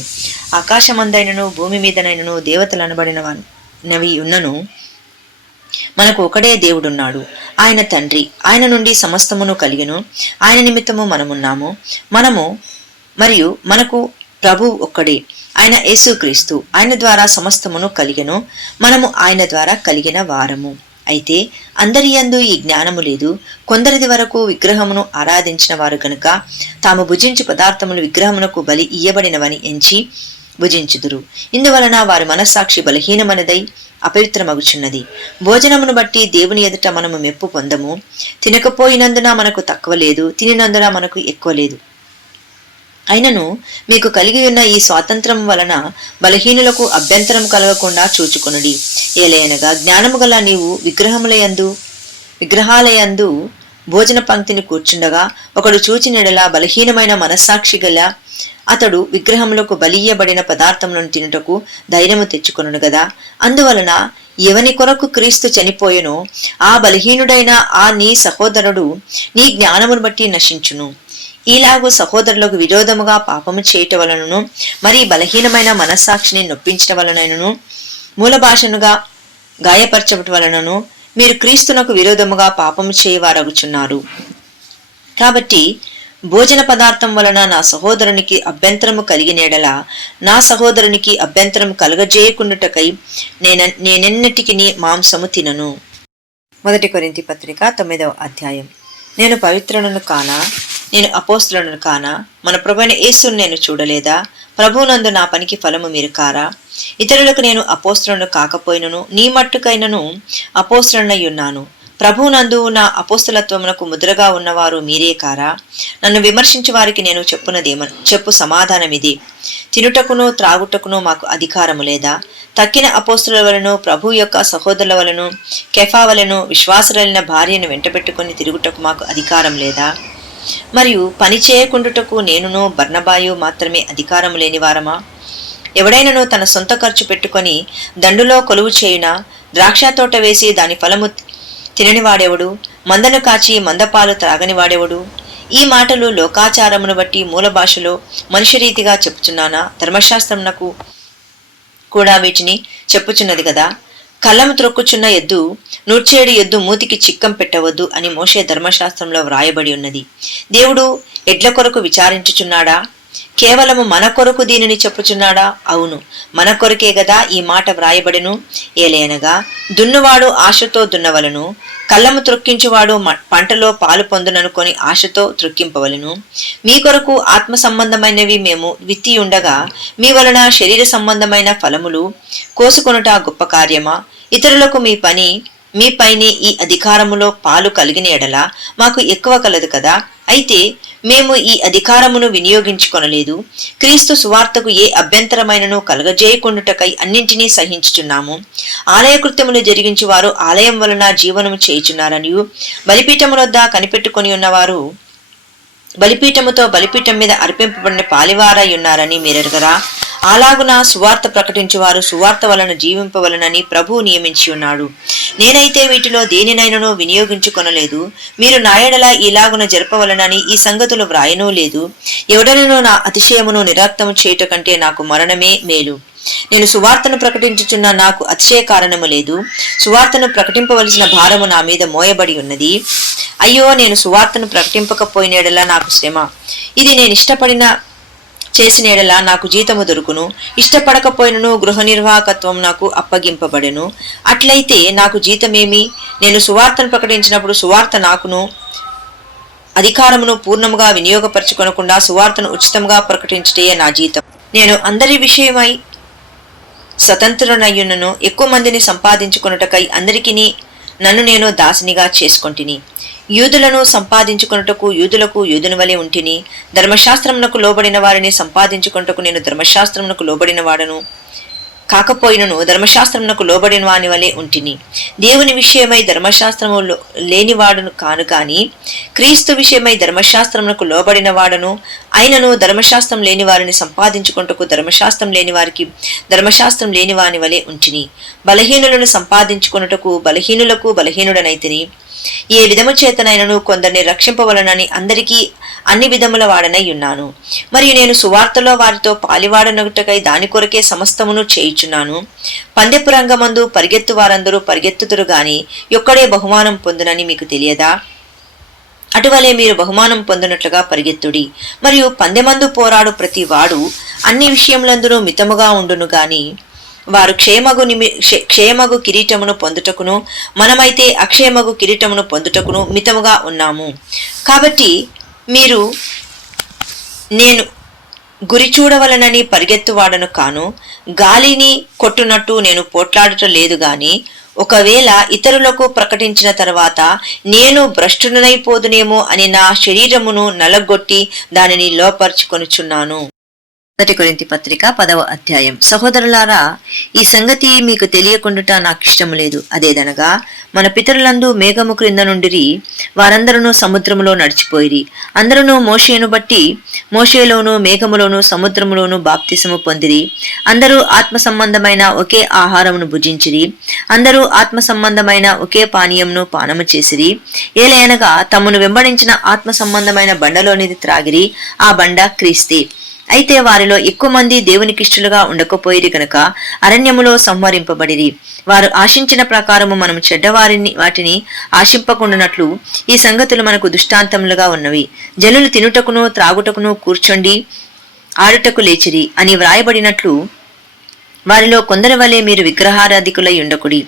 ఆకాశమందైనను భూమి మీదనైనను దేవతలనబడినవి ఉన్నను మనకు ఒకడే దేవుడున్నాడు, ఆయన తండ్రి. ఆయన నుండి సమస్తమును కలిగెను, ఆయన నిమిత్తము మనమున్నాము. మరియు మనకు ప్రభు ఒక్కడే, ఆయన యేసుక్రీస్తు. ఆయన ద్వారా సమస్తమును కలిగెను, మనము ఆయన ద్వారా కలిగిన వారము. అయితే అందరి యందు ఈ జ్ఞానము లేదు. కొందరిది వరకు విగ్రహమును ఆరాధించిన వారు గనుక తాము భుజించు పదార్థములు విగ్రహమునకు బలి ఇయ్యబడినవని ఎంచి భుజించుదురు. ఇందువలన వారి మనస్సాక్షి బలహీనమనదై అపవిత్రమగుచున్నది. భోజనమును బట్టి దేవుని ఎదుట మనము మెప్పు పొందము. తినకపోయినందున మనకు తక్కువ లేదు, తినినందున మనకు ఎక్కువ లేదు. అయినను మీకు కలిగి ఉన్న ఈ స్వాతంత్రం వలన బలహీనులకు అభ్యంతరం కలగకుండా చూచుకొనుడి. ఏలయనగా జ్ఞానము గల నీవు విగ్రహాలయందు భోజన పంక్తిని కూర్చుండగా ఒకడు చూచినడలా బలహీనమైన మనస్సాక్షి గల అతడు విగ్రహములకు బలియ్యబడిన పదార్థములను తినుటకు ధైర్యము తెచ్చుకొనును గదా. అందువలన ఎవని కొరకు క్రీస్తు చనిపోయెనో ఆ బలహీనుడైన ఆ నీ సహోదరుడు నీ జ్ఞానమును బట్టి నశించును. ఈలాగు సహోదరులకు విరోధముగా పాపము చేయట వలనను మరి బలహీనమైన మనస్సాక్షిని నొప్పించట వలనను మూల భాషనుగా గాయపరచబట వలనను మీరు క్రీస్తునకు విరోధముగా పాపము చేయవారగుచున్నారు. కాబట్టి భోజన పదార్థం వలన నా సహోదరునికి అభ్యంతరము కలిగినేడలా నా సహోదరునికి అభ్యంతరము కలగజేయకుండుటకై నేనెన్నటికి మాంసము తినను. 1 కొరింథీ పత్రిక 9వ అధ్యాయం. నేను పవిత్రులను కానా, నేను అపోస్తలులను కానా? మన ప్రభువైన యేసును నేను చూడలేదా? ప్రభువునందు నా పనికి ఫలము మీరు కారా? ఇతరులకు నేను అపోస్తలులను కాకపోయినను నీ మట్టుకైనను అపోస్తలునై ఉన్నాను. ప్రభువునందు నా అపోస్తలత్వమునకు ముద్రగా ఉన్నవారు మీరే కారా? నన్ను విమర్శించే వారికి నేను చెప్పు సమాధానమిది. తినుటకును త్రాగుటకును మాకు అధికారము లేదా? తక్కిన అపోస్తలుల వలను ప్రభు యొక్క సహోదరుల వలను కెఫా వలను విశ్వాసులైన భార్యను వెంటబెట్టుకుని తిరుగుటకు మాకు అధికారం లేదా? మరియు పని చేయకుండుటకు నేనును బర్నబాయు మాత్రమే అధికారము లేనివారమా? ఎవడైనను తన సొంత ఖర్చు పెట్టుకొని దండులో కొలువు చేయున, ద్రాక్ష తోట వేసి దాని ఫలము తిననివాడెవడు? మందను కాచి మందపాలు త్రాగనివాడెవడు? ఈ మాటలు లోకాచారమును బట్టి మూల భాషలో మనుష్యరీతిగా చెప్పుచున్నానా? ధర్మశాస్త్రమునకు కూడా వీటిని చెప్పుచున్నది కదా. కళ్ళము త్రొక్కుచున్న ఎద్దు, నూర్చేడు ఎద్దు మూతికి చిక్కం పెట్టవద్దు అని మోషే ధర్మశాస్త్రంలో వ్రాయబడి ఉన్నది. దేవుడు ఎడ్ల కొరకు విచారించుచున్నాడా? కేవలము మన కొరకు దీనిని చెప్పుచున్నాడా? అవును, మన కొరకే గదా ఈ మాట వ్రాయబడెను. ఏలయనగా దున్నువాడు ఆశతో దున్నవలను, కళ్ళము త్రొక్కించువాడు పంటలో పాలు పొందుననుకొని ఆశతో త్రొక్కింపవలను. మీ కొరకు ఆత్మ సంబంధమైనవి మేము విత్తి ఉండగా మీ వలన శరీర సంబంధమైన ఫలములు కోసుకొనుట గొప్ప కార్యమా? ఇతరులకు మీ పైనే ఈ అధికారములో పాలు కలిగిన ఎడల మాకు ఎక్కువ కలదు కదా. అయితే మేము ఈ అధికారమును వినియోగించుకొనలేదు. క్రీస్తు సువార్తకు ఏ అభ్యంతరమైనను కలగజేయకుండుటకై అన్నింటినీ సహించుచున్నాము. ఆలయ కృత్యములు జరిగించి వారు ఆలయం వలన జీవనము చేయుచున్నారనియు బలిపీఠములొద్ద కనిపెట్టుకొని ఉన్నవారు బలిపీఠముతో బలిపీఠం మీద అర్పింపబడిన పాలివారై ఉన్నారని మీరెరగరా? అలాగున సువార్త ప్రకటించువారు సువార్త వలన జీవింపవలనని ప్రభువు నియమించి ఉన్నాడు. నేనైతే వీటిలో దేనినైనను వినియోగించుకొనలేదు. మీరు నా ఎడల ఇలాగున జరపవలనని ఈ సంగతులు వ్రాయనూ లేదు. ఎవడనను నా అతిశయమును నిరర్థము చేయుట కంటే నాకు మరణమే మేలు. నేను సువార్తను ప్రకటించుచున్న నాకు అతిశయ కారణము లేదు. సువార్తను ప్రకటింపవలసిన భారము నా మీద మోయబడి ఉన్నది. అయ్యో, నేను సువార్తను ప్రకటింపకపోయినడలా నాకు శ్రమ. ఇది నేను ఇష్టపడిన చేసినడలా నాకు జీతము దొరుకును. ఇష్టపడకపోయినను గృహ నిర్వాహకత్వం నాకు అప్పగింపబడెను. అట్లయితే నాకు జీతమేమి? నేను సువార్తను ప్రకటించినప్పుడు సువార్త నాకును అధికారమును పూర్ణముగా వినియోగపరచుకొనకుండా సువార్తను ఉచితంగా ప్రకటించుటే నా జీతం. నేను అందరి విషయమై స్వతంత్రునయ్యున్నను. ఎక్కువ మందిని సంపాదించుకొనుటకై అందరికీ నన్ను నేను దాసినిగా చేసుకొంటిని. యూదులను సంపాదించుకొనుటకు యూదులకు యూదుని వలె ఉంటిని. ధర్మశాస్త్రమునకు లోబడిన వారిని సంపాదించుకొనుటకు నేను ధర్మశాస్త్రమునకు లోబడిన వాడను కాకపోయినను ధర్మశాస్త్రమునకు లోబడిన వాని వలె ఉంటిని. దేవుని విషయమై ధర్మశాస్త్రము లేనివాడును కాను కాని క్రీస్తు విషయమై ధర్మశాస్త్రమునకు లోబడిన వాడను అయినను ధర్మశాస్త్రం లేని వారిని సంపాదించుకొనుటకు ధర్మశాస్త్రం లేని వారికి ధర్మశాస్త్రం లేని వాని వలె ఉంటిని. బలహీనులను సంపాదించుకొనుటకు బలహీనులకు బలహీనుడనైతిని. ఏ విధము చేతనైనను కొందరిని రక్షింపవలనని అందరికీ అన్ని విధముల వాడనై ఉన్నాను. మరియు నేను సువార్తలో వారితో పాలివాడనగుటకై దాని కొరకే సమస్తమును చేయుచున్నాను. పందెపు రంగమందు పరిగెత్తు వారందరూ పరిగెత్తుదురు గాని ఒక్కడే బహుమానం పొందునని మీకు తెలియదా? అటువలే మీరు బహుమానం పొందినట్లుగా పరిగెత్తుడి. మరియు పందెమందు పోరాడు ప్రతి వాడు అన్ని విషయములందునూ మితముగా ఉండును గాని వారు క్షేమగు కిరీటమును పొందుటకును మనమైతే అక్షేమగు కిరీటమును పొందుటకును మితముగా ఉన్నాము. కాబట్టి మీరు నేను గురి చూడవలనని పరిగెత్తువాడను కాను, గాలిని కొట్టునట్టు నేను పోట్లాడటం లేదు గాని ఒకవేళ ఇతరులకు ప్రకటించిన తర్వాత నేను భ్రష్టునైపోదునేమో అని నా శరీరమును నలగొట్టి దానిని లోపరుచుకొనుచున్నాను. 1 కొరింథీ పత్రిక 10వ అధ్యాయం. సహోదరులారా, ఈ సంగతి మీకు తెలియకుండుట నాకు ఇష్టము లేదు. అదేదనగా మన పితరులందు మేఘము క్రింద నుండిరి, వారందరూ సముద్రములో నడిచిపోయిరి. అందరూ మోషేను బట్టి మోషేలోను మేఘములోను సముద్రములోను బాప్తిసము పొందిరి. అందరూ ఆత్మ సంబంధమైన ఒకే ఆహారమును భుజించిరి. అందరూ ఆత్మ సంబంధమైన ఒకే పానీయమును పానము చేసిరి. ఏలయనగా తమను వెంబడించిన ఆత్మ సంబంధమైన బండలోనిది త్రాగిరి. ఆ బండ క్రీస్తే. అయితే వారిలో ఎక్కువ మంది దేవునికిష్టులుగా ఉండకపోయిరి గనక అరణ్యములో సంహరింపబడిరి. వారు ఆశించిన ప్రకారము మనము వాటిని ఆశింపకుండానట్లు ఈ సంగతులు మనకు దృష్టాంతములుగా ఉన్నవి. జనులు తినుటకును త్రాగుటకును కూర్చొండి ఆడుటకు లేచిరి అని వ్రాయబడినట్లు వారిలో కొందరి వలె మీరు విగ్రహారాధికులై ఉండకుడి.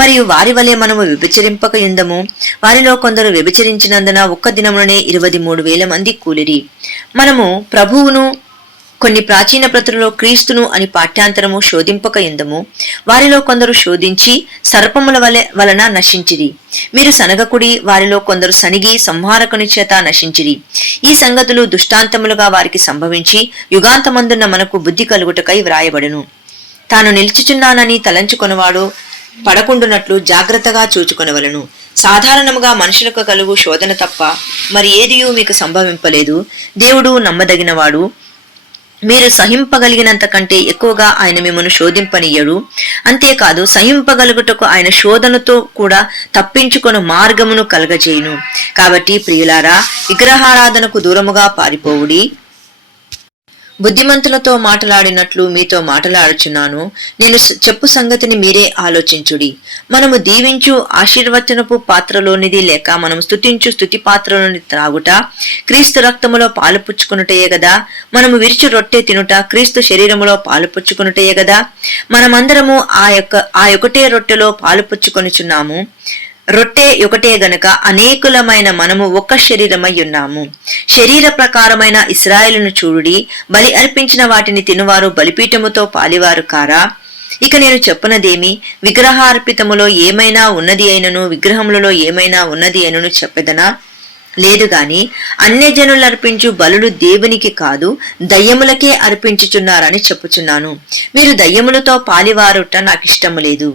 మరియు వారి వలె మనము వ్యభిచరింపక యుందము. వారిలో కొందరు వ్యభిచరించినందున ఒక్క దినముననే 23,000 మంది కూలిరి. మనము ప్రభువును కొన్ని ప్రాచీన ప్రతులలో క్రీస్తును అని పాఠ్యాంతరము శోధింపక యుందము. వారిలో కొందరు శోధించి సర్పముల వలన నశించిరి. మీరు సనగకుడి. వారిలో కొందరు సనిగి సంహారకుని చేత నశించిరి. ఈ సంగతులు దుష్టాంతములుగా వారికి సంభవించి యుగాంతమందున్న మనకు బుద్ధి కలుగుటకై వ్రాయబడును. తాను నిలిచిచున్నానని తలంచుకొనవాడు పడకుండునట్లు జాగ్రత్తగా చూచుకొనవలను. సాధారణముగా మనుషులకు కలుగు శోధన తప్ప మరి ఏదియూ మీకు సంభవింపలేదు. దేవుడు నమ్మదగినవాడు. మీరు సహింపగలిగినంత కంటే ఎక్కువగా ఆయన మిమ్మను శోధింపనీయడు. అంతేకాదు సహింపగలుగుటకు ఆయన శోధనతో కూడా తప్పించుకొను మార్గమును కలగజేయును. కాబట్టి ప్రియులారా, విగ్రహారాధనకు దూరముగా పారిపోవుడి. బుద్ధిమంతులతో మాటలాడినట్లు మీతో మాటలాడుచున్నాను. నేను చెప్పు సంగతిని మీరే ఆలోచించుడి. మనము దీవించు ఆశీర్వచనపు పాత్రలోనిది లేక మనము స్తుతించు స్తుతి పాత్రలోని త్రాగుట క్రీస్తు రక్తములో పాలు పుచ్చుకునుటయే గదా. మనము విరిచి రొట్టె తినుట క్రీస్తు శరీరములో పాలు పుచ్చుకునుటయే గదా. మనమందరము ఆ ఒకటే రొట్టెలో పాలు పుచ్చుకొనుచున్నాము. రొట్టె ఒకటే గనక అనేకులమైన మనము ఒక్క శరీరమై ఉన్నాము. శరీర ప్రకారమైన ఇశ్రాయేలును చూడుడి. బలి అర్పించిన వాటిని తినువారు బలిపీఠముతో పాలివారు కారా? ఇక నేను చెప్పునదేమి? విగ్రహార్పితములో ఏమైనా ఉన్నది అయినను విగ్రహములలో ఏమైనా ఉన్నది అయినను చెప్పెదనా? లేదు గాని అన్యజనులు అర్పించు బలులు దేవునికి కాదు దయ్యములకే అర్పించుచున్నారని చెప్పుచున్నాను. మీరు దయ్యములతో పాలివారుట నాకిష్టము లేదు.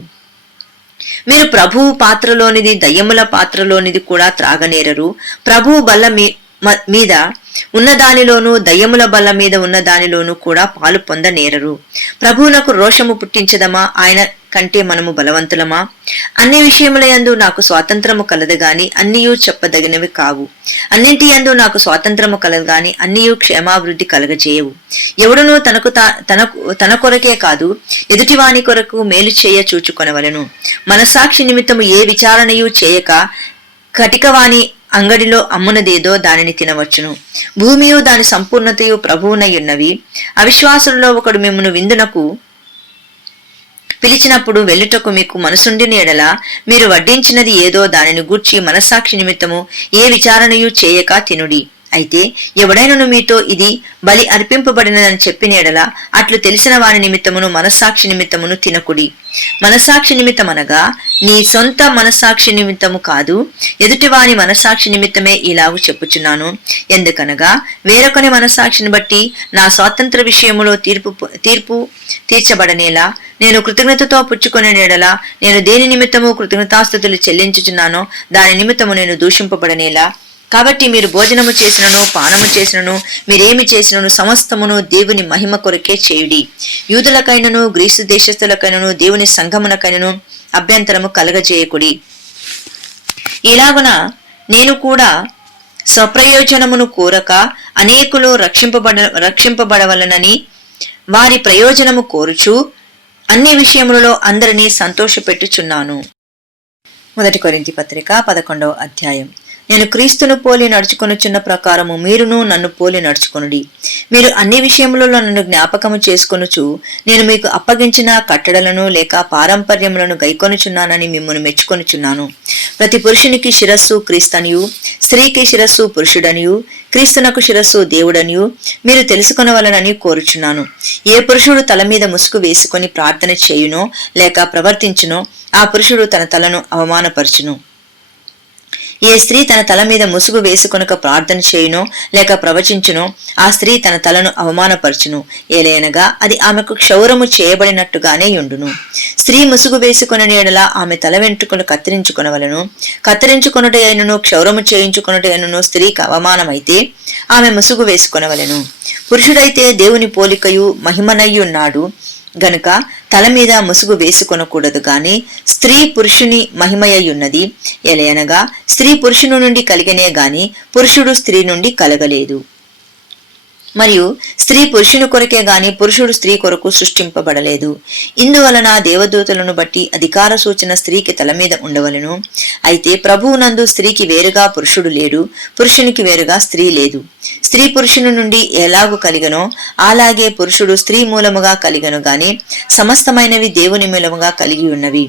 మీరు ప్రభువు పాత్రలోనిది దయ్యముల పాత్రలోనిది కూడా త్రాగనేరరు. ప్రభువు బల్ల మీద ఉన్నదానిలోనూ దయ్యముల బల్ల మీద ఉన్న దానిలోనూ కూడా పాలు పొందనేరరు. ప్రభువునకు రోషము పుట్టించదమా? ఆయన కంటే మనము బలవంతులమా? అన్ని విషయములయందు నాకు స్వాతంత్రము కలదు గాని అన్నియూ చెప్పదగినవి కావు. అన్నింటి యందు నాకు స్వాతంత్రము కలదు గాని అన్నియూ క్షేమాభివృద్ధి కలగజేయవు. ఎవడునూ తన కొరకే కాదు ఎదుటివాని కొరకు మేలు చేయ చూచుకొనవలెను. మనస్సాక్షి నిమిత్తము ఏ విచారణయూ చేయక కటికవాని అంగడిలో అమ్మునదేదో దానిని తినవచ్చును. భూమియు దాని సంపూర్ణతయు ప్రభువునయున్నవి. అవిశ్వాసులలో ఒకడు మిమ్మును విందునకు పిలిచినప్పుడు వెళ్ళుటకు మీకు మనసుండిన ఎడల మీరు వడ్డించినది ఏదో దానిని గూర్చి మనస్సాక్షి నిమిత్తము ఏ విచారణయూ చేయక తినుడి. అయితే ఎవడైనను మీతో ఇది బలి అర్పింపబడినదని చెప్పిన ఎడల అట్లు తెలిసిన వారి నిమిత్తమును మనస్సాక్షి నిమిత్తమును తినకుడి. మనస్సాక్షి నిమిత్తమనగా నీ సొంత మనస్సాక్షి నిమిత్తము కాదు, ఎదుటివాని మనస్సాక్షి నిమిత్తమే ఇలాగు చెప్పుచున్నాను. ఎందుకనగా వేరొకని మనస్సాక్షిని బట్టి నా స్వాతంత్ర విషయములో తీర్పు తీర్చబడనేలా నేను కృతజ్ఞతతో పుచ్చుకునే ఎడల నేను దేని నిమిత్తము కృతజ్ఞతాస్తుతులు చెల్లించుచున్నానో దాని నిమిత్తము నేను దూషింపబడనేలా. కాబట్టి మీరు భోజనము చేసినను పానము చేసినను మీరేమి చేసినను సమస్తమును దేవుని మహిమ కొరకే చేయుడి. యూదులకైనను గ్రీసు దేశస్థులకైనను దేవుని సంఘమునకైనను అభ్యంతరము కలగజేయకుడి. ఇలాగున నేను కూడా స్వప్రయోజనమును కోరక అనేకులు రక్షింపబడవలనని వారి ప్రయోజనము కోరుచు అన్ని విషయములలో అందరినీ సంతోషపెట్టుచున్నాను. 1 కొరింథీ పత్రిక 11వ అధ్యాయం. నేను క్రీస్తును పోలి నడుచుకొనుచున్న ప్రకారము మీరును నన్ను పోలి నడుచుకొనుడి. మీరు అన్ని విషయములలో నన్ను జ్ఞాపకము చేసుకొనుచు నేను మీకు అప్పగించిన కట్టడలను లేక పారంపర్యములను గైకొనుచున్నానని మిమ్మును మెచ్చుకొనుచున్నాను. ప్రతి పురుషునికి శిరస్సు క్రీస్తనియు, స్త్రీకి శిరస్సు పురుషుడనియు, క్రీస్తునకు శిరస్సు దేవుడనియు మీరు తెలుసుకొనవలనని కోరుచున్నాను. ఏ పురుషుడు తల మీద ముసుగు వేసుకొని ప్రార్థన చేయునో లేక ప్రవర్తించునో ఆ పురుషుడు తన తలను అవమానపరచును. ఏ స్త్రీ తన తల మీద ముసుగు వేసుకొనక ప్రార్థన చేయునో లేక ప్రవచించునో ఆ స్త్రీ తన తలను అవమానపరచును. ఏలయనగా అది ఆమెకు క్షౌరము చేయబడినట్టుగానే యుండును. స్త్రీ ముసుగు వేసుకొన నీడల ఆమె తల వెంట్రుకలు కత్తిరించుకొనవలను. కత్తిరించుకొనుట అయినను క్షౌరము చేయించుకొనుట అయినను స్త్రీకి అవమానమైతే ఆమె ముసుగు వేసుకొనవలెను. పురుషుడైతే దేవుని పోలికయు మహిమనయ్యున్నాడు గనుక తల మీద ముసుగు వేసుకొనకూడదు గాని స్త్రీ పురుషుని మహిమయ్యున్నది. ఎలయనగా స్త్రీ పురుషుని నుండి కలిగనే గాని పురుషుడు స్త్రీ నుండి కలగలేదు. మరియు స్త్రీ పురుషుని కొరకే గాని పురుషుడు స్త్రీ కొరకు సృష్టింపబడలేదు. ఇందువలన దేవదూతలను బట్టి అధికార సూచన స్త్రీకి తల మీద ఉండవలను. అయితే ప్రభువునందు స్త్రీకి వేరుగా పురుషుడు లేడు, పురుషునికి వేరుగా స్త్రీ లేదు. స్త్రీ పురుషుని నుండి ఎలాగు కలిగనో అలాగే పురుషుడు స్త్రీ మూలముగా కలిగను గాని సమస్తమైనవి దేవుని మూలముగా కలిగి ఉన్నవి.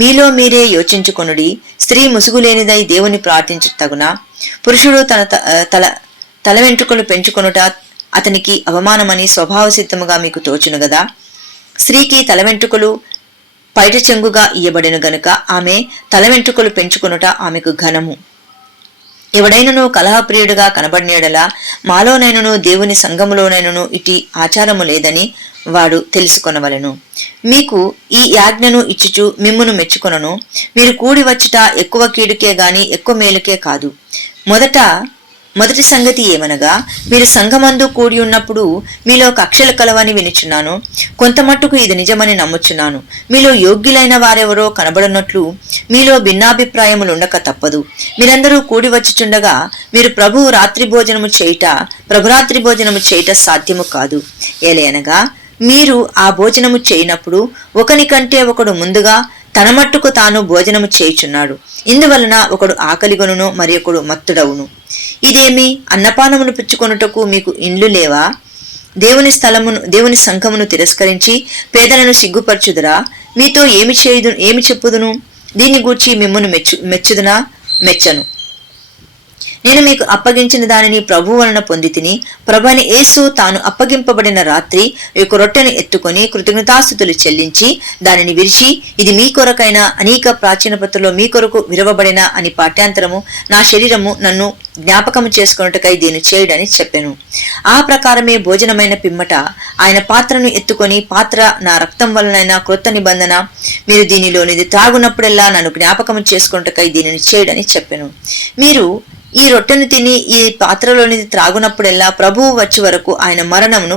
మీలో మీరే యోచించుకొనుడి. స్త్రీ ముసుగులేనిదై దేవుని ప్రార్థించు తగునా? పురుషుడు తల వెంట్రుకలు పెంచుకొనుట అతనికి అవమానమని స్వభావ సిద్ధముగా మీకు తోచును గదా. స్త్రీకి తల వెంట్రుకలు పైట చెంగుగా ఇయ్యబడిన గనుక ఆమె తల వెంట్రుకలు పెంచుకొనుట ఆమెకు ఘనము. ఎవడైనను కలహప్రియుడుగా కనబడినేడలా మాలోనైనను దేవుని సంఘములోనైనను ఇటీ ఆచారము లేదని వాడు తెలుసుకొనవలెను. మీకు ఈ యాజ్ఞను ఇచ్చుచు మిమ్మును మెచ్చుకొనను. మీరు కూడి వచ్చుట ఎక్కువ కీడుకే గాని ఎక్కువ మేలుకే కాదు. మొదటి సంగతి ఏమనగా మీరు సంఘమందు కూడి ఉన్నప్పుడు మీలో కక్షలు కలవని వినుచున్నాను. కొంత మట్టుకు ఇది నిజమని నమ్ముచున్నాను. మీలో యోగ్యులైన వారెవరో కనబడినట్లు మీలో భిన్నాభిప్రాయములు ఉండక తప్పదు. మీరందరూ కూడి వచ్చుచుండగా మీరు ప్రభురాత్రి భోజనము చేయుట సాధ్యము కాదు. ఏలయనగా మీరు ఆ భోజనము చేయనప్పుడు ఒకని కంటే ఒకడు ముందుగా తన మట్టుకు తాను భోజనము చేయుచున్నాడు. ఇందువలన ఒకడు ఆకలిగొనును మరి ఒకడు మత్తుడవును. ఇదేమి అన్నపానమును పుచ్చుకొనుటకు మీకు ఇండ్లు లేవా? దేవుని సంఘమును తిరస్కరించి పేదలను సిగ్గుపరచుదురా? మీతో ఏమి చెప్పుదును? దీన్ని గూర్చి మిమ్మును మెచ్చుదునా? మెచ్చను. నేను మీకు అప్పగించిన దానిని ప్రభు వలన పొంది తిని, ప్రభువైన యేసు తాను అప్పగింపబడిన రాత్రి ఒక రొట్టెను ఎత్తుకొని కృతజ్ఞతాస్తుతులు చెల్లించి దానిని విరిచి, ఇది మీ కొరకైన అనేక ప్రాచీన పత్రులో మీ కొరకు విరవబడిన అని పాఠ్యాంతరము నా శరీరము నన్ను జ్ఞాపకము చేసుకొనుటకై దీన్ని చేయుడని చెప్పెను. ఆ ప్రకారమే భోజనమైన పిమ్మట ఆయన పాత్రను ఎత్తుకొని, పాత్ర నా రక్తం వలనైన క్రొత్త నిబంధన, మీరు దీనిలోనిది త్రాగునప్పుడెల్లా నన్ను జ్ఞాపకము చేసుకొనుటకై దీనిని చేయుడని చెప్పెను. మీరు ఈ రొట్టెను తిని ఈ పాత్రలోనిది త్రాగునప్పుడెల్లా ప్రభువు వచ్చి వరకు ఆయన మరణమును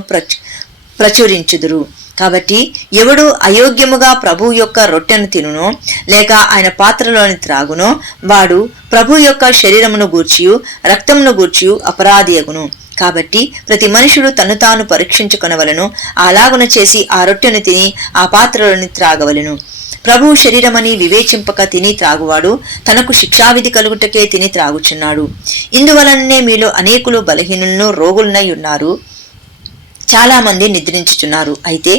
ప్రచురించుదురు. కాబట్టి ఎవడు అయోగ్యముగా ప్రభువు యొక్క రొట్టెను తినునో లేక ఆయన పాత్రలోని త్రాగునో వాడు ప్రభు యొక్క శరీరమును గూర్చియు రక్తమును గూర్చియు అపరాధియగును. కాబట్టి ప్రతి మనుషుడు తను తాను పరీక్షించుకొనవలను. అలాగున చేసి ఆ రొట్టెను తిని ఆ పాత్రలోని త్రాగవలెను. ప్రభువు శరీరమని వివేచింపక తిని త్రాగువాడు తనకు శిక్షావిధి కలుగుటకే తిని త్రాగుచున్నాడు. ఇందువలననే మీలో అనేకులు బలహీనులను రోగులనై ఉన్నారు, చాలా మంది నిద్రించుచున్నారు. అయితే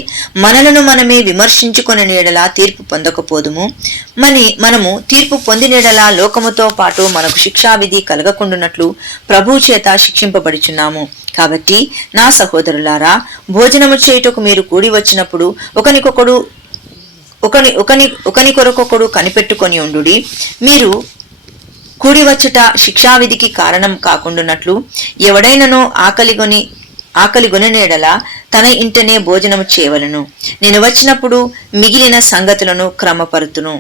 మనలను మనమే విమర్శించుకుని నీడలా తీర్పు పొందకపోదుము. మనము తీర్పు పొందినీడలా లోకముతో పాటు మనకు శిక్షావిధి కలగకుండునట్లు ప్రభువు చేత శిక్షింపబడుచున్నాము. కాబట్టి నా సహోదరులారా, భోజనము చేయుటకు మీరు కూడి వచ్చినప్పుడు ఒకని కొరకొకడు కనిపెట్టుకొని ఉండుడి. మీరు కూడి వచ్చుట శిక్షావిధికి కారణం కాకుండానట్లు ఎవడైనను ఆకలిగొననేడలా తన ఇంటనే భోజనము చేయవలను. నేను వచ్చినప్పుడు మిగిలిన సంగతులను క్రమపరుతును.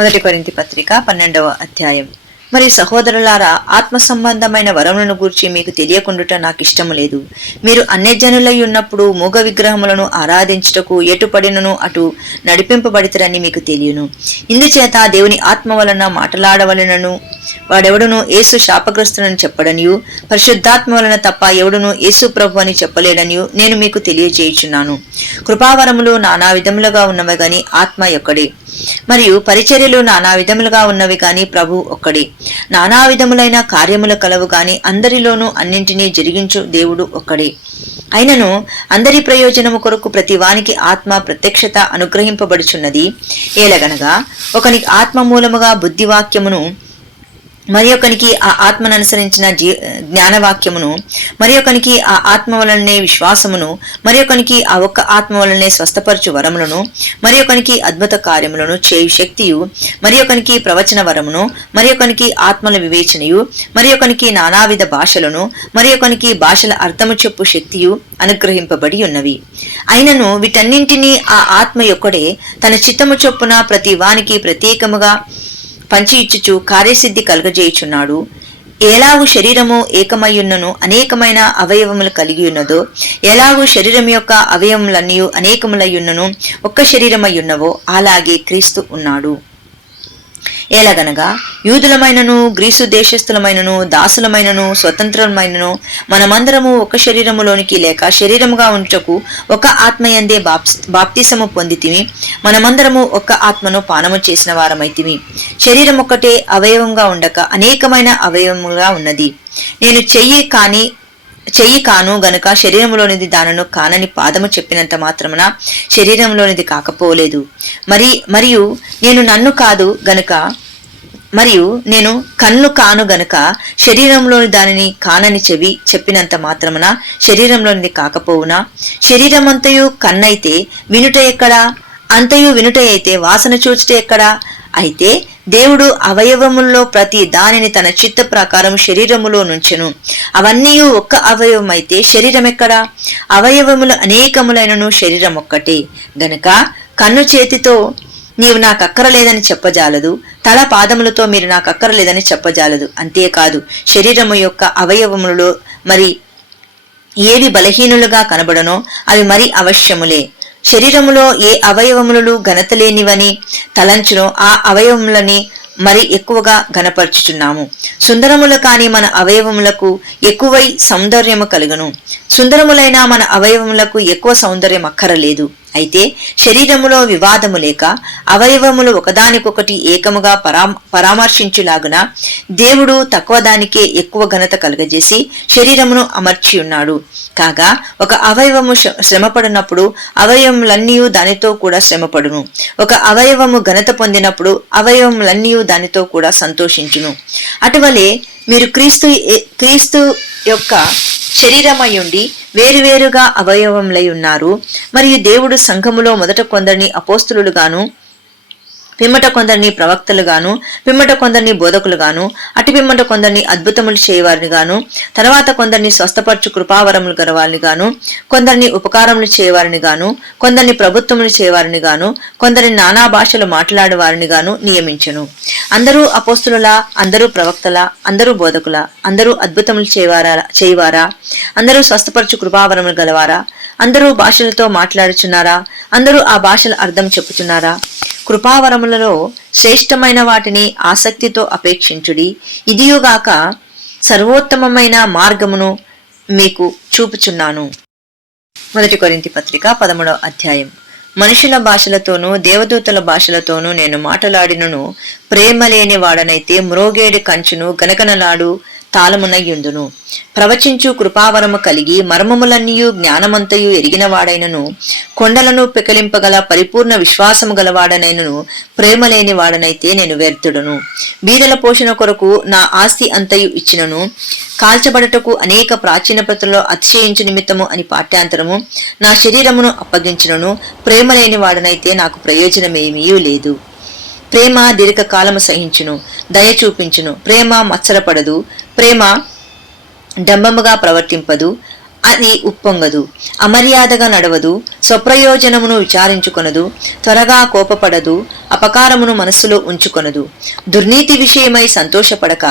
1 కొరింథీ పత్రిక 12వ అధ్యాయం. మరి సహోదరులారా, ఆత్మ సంబంధమైన వరములను గూర్చి మీకు తెలియకుండుట నాకు ఇష్టము లేదు. మీరు అన్యజనులై ఉన్నప్పుడు మూగ విగ్రహములను ఆరాధించుటకు ఎటు పడినను అటు నడిపింపబడితరని మీకు తెలియను. ఇందుచేత దేవుని ఆత్మ వలన మాట్లాడవలనను వాడెవడును యేసు శాపగ్రస్తునని చెప్పడనియు, పరిశుద్ధాత్మ వలన తప్ప ఎవడును యేసు ప్రభు అని చెప్పలేడనియు నేను మీకు తెలియజేయుచున్నాను. కృపావరములు నానా విధములుగా ఉన్నవి గాని ఆత్మ ఒక్కడే, మరియు పరిచర్యలు నానా విధములుగా ఉన్నవి గాని ప్రభు ఒక్కడే. నానా విధములైన కార్యములు కలవు గాని అందరిలోనూ అన్నింటినీ జరిగించు దేవుడు ఒక్కడే. అయినను అందరి ప్రయోజనము కొరకు ప్రతి వానికి ఆత్మ ప్రత్యక్షత అనుగ్రహింపబడుచున్నది. ఏలగనగా ఒకనికి ఆత్మ మూలముగా బుద్ధివాక్యమును, మరి ఒకనికి ఆ ఆత్మను అనుసరించిన జ్ఞానవాక్యమును, మరి ఒకనికి ఆ ఆత్మ వలనే విశ్వాసమును, మరి ఒకనికి ఆ ఒక్క ఆత్మ వలనే స్వస్థపరచు వరములను, మరి ఒకనికి అద్భుత కార్యములను చేయు శక్తియు, మరి ఒకనికి ప్రవచన వరమును, మరి ఒకనికి ఆత్మల వివేచనయు, మరి ఒకనికి నానావిధ భాషలను, మరి ఒకనికి భాషల అర్థము చెప్పు శక్తియు అనుగ్రహింపబడి ఉన్నవి. అయినను వీటన్నింటినీ ఆ ఆత్మ యొక్కడే తన చిత్తము చొప్పున ప్రతి వానికి ప్రత్యేకముగా పంచి ఇచ్చుచు కార్యసిద్ధి కలుగజేయుచున్నాడు. ఎలాగూ శరీరము ఏకమయ్యున్నను అనేకమైన అవయవములు కలిగి ఉన్నదో, ఎలాగూ శరీరం యొక్క అవయవములన్నీ అనేకములయ్యున్నను ఒక్క శరీరమయ్యున్నవో, అలాగే క్రీస్తు ఉన్నాడు. ఎలాగనగా యూదులమైనను గ్రీసు దేశస్థులమైనను దాసులమైనను స్వతంత్రమైనను మనమందరము ఒక శరీరములోనికి లేక శరీరముగా ఉంటకు ఒక ఆత్మయందే బాప్తిసము పొందితిమి. మనమందరము ఒక్క ఆత్మను పానము చేసిన వారమైతిమి. శరీరం ఒక్కటే అవయవంగా ఉండక అనేకమైన అవయవముగా ఉన్నది. నేను చెయ్యి కాను గనుక శరీరంలోనిది దానను కానని పాదము చెప్పినంత మాత్రమున శరీరంలోనిది కాకపోలేదు. మరియు నేను నన్ను కాదు గనుక, మరియు నేను కన్ను కాను గనుక శరీరంలోని దానిని కానని చెవి చెప్పినంత మాత్రమున శరీరంలోనిది కాకపోవునా? శరీరమంతయు కన్నైతే వినుట ఎక్కడా? అంతయు వినుట అయితే వాసన చూచుట ఎక్కడా? అయితే దేవుడు అవయవముల్లో ప్రతి దానిని తన చిత్త ప్రకారం శరీరములో నుంచెను. అవన్నీ ఒక్క అవయవమైతే శరీరం ఎక్కడా? అవయవములు అనేకములైనను శరీరం ఒక్కటే. గనుక కన్ను చేతితో నీవు నాకక్కరలేదని చెప్పజాలదు, తల పాదములతో మీరు నాకక్కరలేదని చెప్పజాలదు. అంతేకాదు శరీరము యొక్క అవయవములలో మరి ఏవి బలహీనులుగా కనబడనో అవి మరి అవశ్యములే. శరీరములో ఏ అవయవములు ఘనత లేనివని తలంచునో ఆ అవయవములని మరి ఎక్కువగా ఘనపరచుచున్నాము. సుందరములు కాని మన అవయవములకు ఎక్కువై సౌందర్యము కలుగును, సుందరములైన మన అవయవములకు ఎక్కువ సౌందర్యం అక్కరలేదు. అయితే శరీరములో వివాదము లేక అవయవములు ఒకదానికొకటి ఏకముగా పరామర్శించులాగున దేవుడు తక్కువ దానికే ఎక్కువ ఘనత కలుగజేసి శరీరమును అమర్చి ఉన్నాడు. కాగా ఒక అవయవము శ్రమపడినప్పుడు అవయవములన్నీ దానితో కూడా శ్రమపడును. ఒక అవయవము ఘనత పొందినప్పుడు అవయవములన్నీ దానితో కూడా సంతోషించును. అటువలే మీరు క్రీస్తు యొక్క శరీరమయ్యుండి వేరువేరుగా అవయవములై ఉన్నారు. మరియు దేవుడు సంఘములో మొదట కొందరిని అపోస్తులుగాను, పిమ్మట కొందరిని ప్రవక్తలుగాను, పిమ్మట కొందరిని బోధకులుగాను, అటు పిమ్మట కొందరిని అద్భుతములు చేయవారిని గాను, తర్వాత కొందరిని స్వస్థపరచు కృపావరములు గలవారిని గాను, కొందరిని ఉపకారములు చేయవారిని గాను, కొందరిని ప్రభుత్వములు చేయవారిని గాను, కొందరిని నానా భాషలు మాట్లాడేవారిని గాను నియమించును. అందరూ అపోస్తులులా? అందరూ ప్రవక్తలా? అందరూ బోధకులా? అందరూ అద్భుతములు చేయవారా? అందరూ స్వస్థపరచు కృపావరములు గలవారా? అందరూ భాషలతో మాట్లాడుచున్నారా? అందరూ ఆ భాషల అర్థం చెప్పుచున్నారా? కృపావరములలో శ్రేష్టమైన వాటిని ఆసక్తితో అపేక్షించుడి. ఇదియుగాక సర్వోత్తమమైన మార్గమును మీకు చూపుచున్నాను. 1 కొరింథీ పత్రిక 13వ అధ్యాయం. మనుషుల భాషలతోనూ దేవదూతల భాషలతోనూ నేను మాట్లాడినను ప్రేమ లేని వాడనైతే మ్రోగేడి కంచును గనగనలాడు తాళమునయ్యుందును. ప్రవచించు కృపావరము కలిగి మర్మములన్నీయు జ్ఞానమంతయు ఎరిగిన వాడైనను, కొండలను పెకలింపగల పరిపూర్ణ విశ్వాసము గలవాడనైనను ప్రేమ లేని వాడనైతే నేను వ్యర్థుడును. బీదల పోషణ కొరకు నా ఆస్తి అంతయు ఇచ్చినను, కాల్చబడటకు అనేక ప్రాచీన ప్రతుల్లో అతిశయించు నిమిత్తము అని పాఠ్యాంతరము నా శరీరమును అప్పగించినను ప్రేమ లేని వాడనైతే నాకు ప్రయోజనమేమీ లేదు. ప్రేమ దీర్ఘకాలము సహించును, దయ చూపించును. ప్రేమ మత్సరపడదు, ప్రేమ డంబముగా ప్రవర్తింపదు, అది ఉప్పొంగదు, అమర్యాదగా నడవదు, స్వప్రయోజనమును విచారించుకొనదు, త్వరగా కోపపడదు, అపకారమును మనస్సులో ఉంచుకొనదు, దుర్నీతి విషయమై సంతోషపడక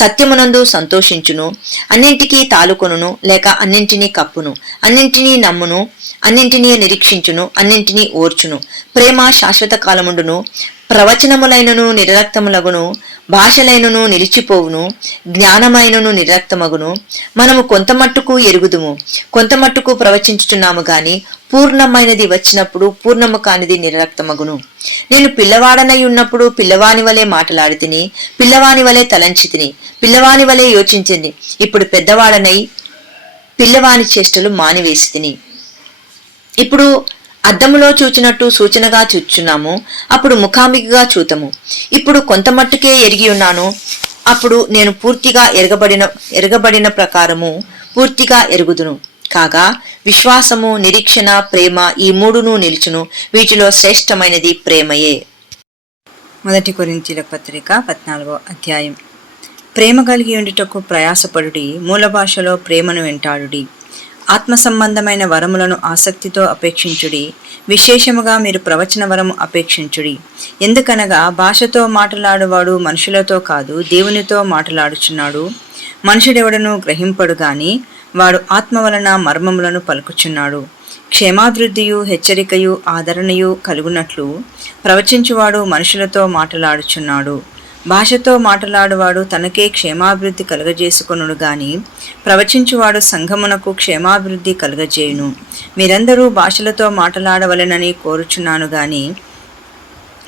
సత్యమునందు సంతోషించును, అన్నింటికీ తాలుకొనును లేక అన్నింటినీ కప్పును, అన్నింటినీ నమ్మును, అన్నింటినీ నిరీక్షించును, అన్నింటినీ ఓర్చును. ప్రేమ శాశ్వత కాలముండును, ప్రవచనములైనను నిరక్తములగును, భాషలైనను నిలిచిపోవును, జ్ఞానమైనను నిరక్తమగును. మనము కొంతమట్టుకు ఎరుగుదుము, కొంతమట్టుకు ప్రవచించుచున్నాము గాని పూర్ణమైనది వచ్చినప్పుడు పూర్ణము కానిది నిరక్తమగును. నేను పిల్లవాడనై ఉన్నప్పుడు పిల్లవాని వలె మాటలాడి తిని, పిల్లవాని వలె తలంచి తిని, పిల్లవాని వలె యోచించింది. ఇప్పుడు పెద్దవాడనై పిల్లవాని చేష్టలు మానివేసి తిని. ఇప్పుడు అద్దములో చూచినట్టు సూచనగా చూచున్నాము, అప్పుడు ముఖాముఖిగా చూతము. ఇప్పుడు కొంతమట్టుకే ఎరిగి ఉన్నాను, అప్పుడు నేను పూర్తిగా ఎరగబడిన ప్రకారము పూర్తిగా ఎరుగుదును. కాగా విశ్వాసము, నిరీక్షణ, ప్రేమ ఈ మూడును నిలుచును. వీటిలో శ్రేష్టమైనది ప్రేమయే. 1 కొరింథీయుల పత్రిక 14వ అధ్యాయం. ప్రేమ కలిగి ఉండుటకు ప్రయాసపడుడి, మూల భాషలో ప్రేమను వెంటాడుడి. ఆత్మ సంబంధమైన వరములను ఆసక్తితో అపేక్షించుడి, విశేషముగా మీరు ప్రవచన వరము అపేక్షించుడి. ఎందుకనగా భాషతో మాట్లాడువాడు మనుషులతో కాదు, దేవునితో మాట్లాడుచున్నాడు. మనుషుడెవడను గ్రహింపడు గాని వాడు ఆత్మ వలన మర్మములను పలుకుచున్నాడు. క్షేమాభివృద్ధియు హెచ్చరికయు ఆదరణయు కలుగునట్లు ప్రవచించువాడు మనుషులతో మాట్లాడుచున్నాడు. భాషతో మాట్లాడువాడు తనకే క్షేమాభివృద్ధి కలుగజేసుకొనుడు గాని ప్రవచించువాడు సంఘమునకు క్షేమాభివృద్ధి కలుగజేయును. మీరందరూ భాషలతో మాట్లాడవలెనని కోరుచున్నాను గాని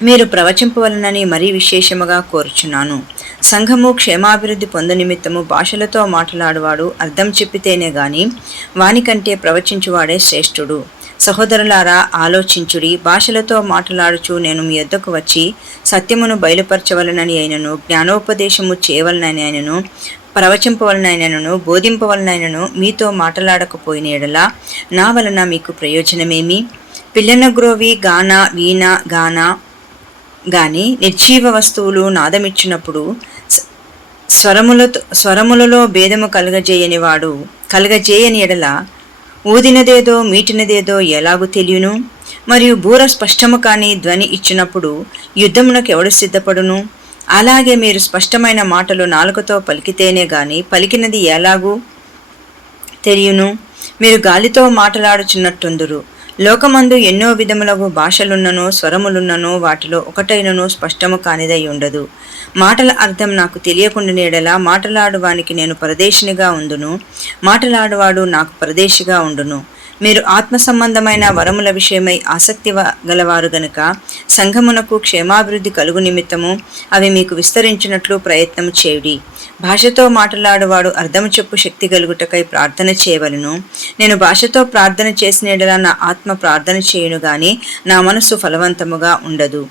మీరు ప్రవచింపవలనని మరీ విశేషముగా కోరుచున్నాను. సంఘము క్షేమాభివృద్ధి పొందు నిమిత్తము భాషలతో మాట్లాడువాడు అర్థం చెప్పితేనే గాని వానికంటే ప్రవచించువాడే శ్రేష్ఠుడు. సహోదరులారా, ఆలోచించుడి. భాషలతో మాట్లాడుచు నేను మీ యొద్దకు వచ్చి సత్యమును బయలుపరచవలనని అయినను, జ్ఞానోపదేశము చేయవలనని అయినను, ప్రవచింపవలనైనను, బోధింపవలనైనను మీతో మాట్లాడకపోయిన ఎడల నా వలన మీకు ప్రయోజనమేమి? పిల్లన గ్రోవి గాన వీణ గాన గాని నిర్జీవ వస్తువులు నాదమిచ్చినప్పుడు స్వరములలో భేదము కలగజేయని ఎడల ఊదినదేదో మీటినదేదో ఎలాగూ తెలియను? మరియు బూర స్పష్టము కాని ధ్వని ఇచ్చినప్పుడు యుద్ధమునకు ఎవడు సిద్ధపడును? అలాగే మీరు స్పష్టమైన మాటలు నాలుకతో పలికితేనే గాని పలికినది ఎలాగూ తెలియను. మీరు గాలితో మాట్లాడుచున్నట్టుందురు. లోకమందు ఎన్నో విధములగు భాషలున్నను, స్వరములున్నను, వాటిలో ఒకటైనను స్పష్టము కానిదై ఉండదు. మాటల అర్థం నాకు తెలియకుండానేడలా మాటలాడువానికి నేను పరదేశినిగా ఉండును, మాటలాడువాడు నాకు పరదేశిగా ఉండును. మీరు ఆత్మ సంబంధమైన వరముల విషయమై ఆసక్తి గలవారు గనుక సంఘమునకు క్షేమాభివృద్ధి కలుగు నిమిత్తము అవి మీకు విస్తరించినట్లు ప్రయత్నం చేయుడి. భాషతో మాట్లాడువాడు అర్థము చెప్పు శక్తి కలుగుటకై ప్రార్థన చేయవలను. నేను భాషతో ప్రార్థన చేసిన ఎడల నా ఆత్మ ప్రార్థన చేయును గాని నా మనస్సు ఫలవంతముగా ఉండదు.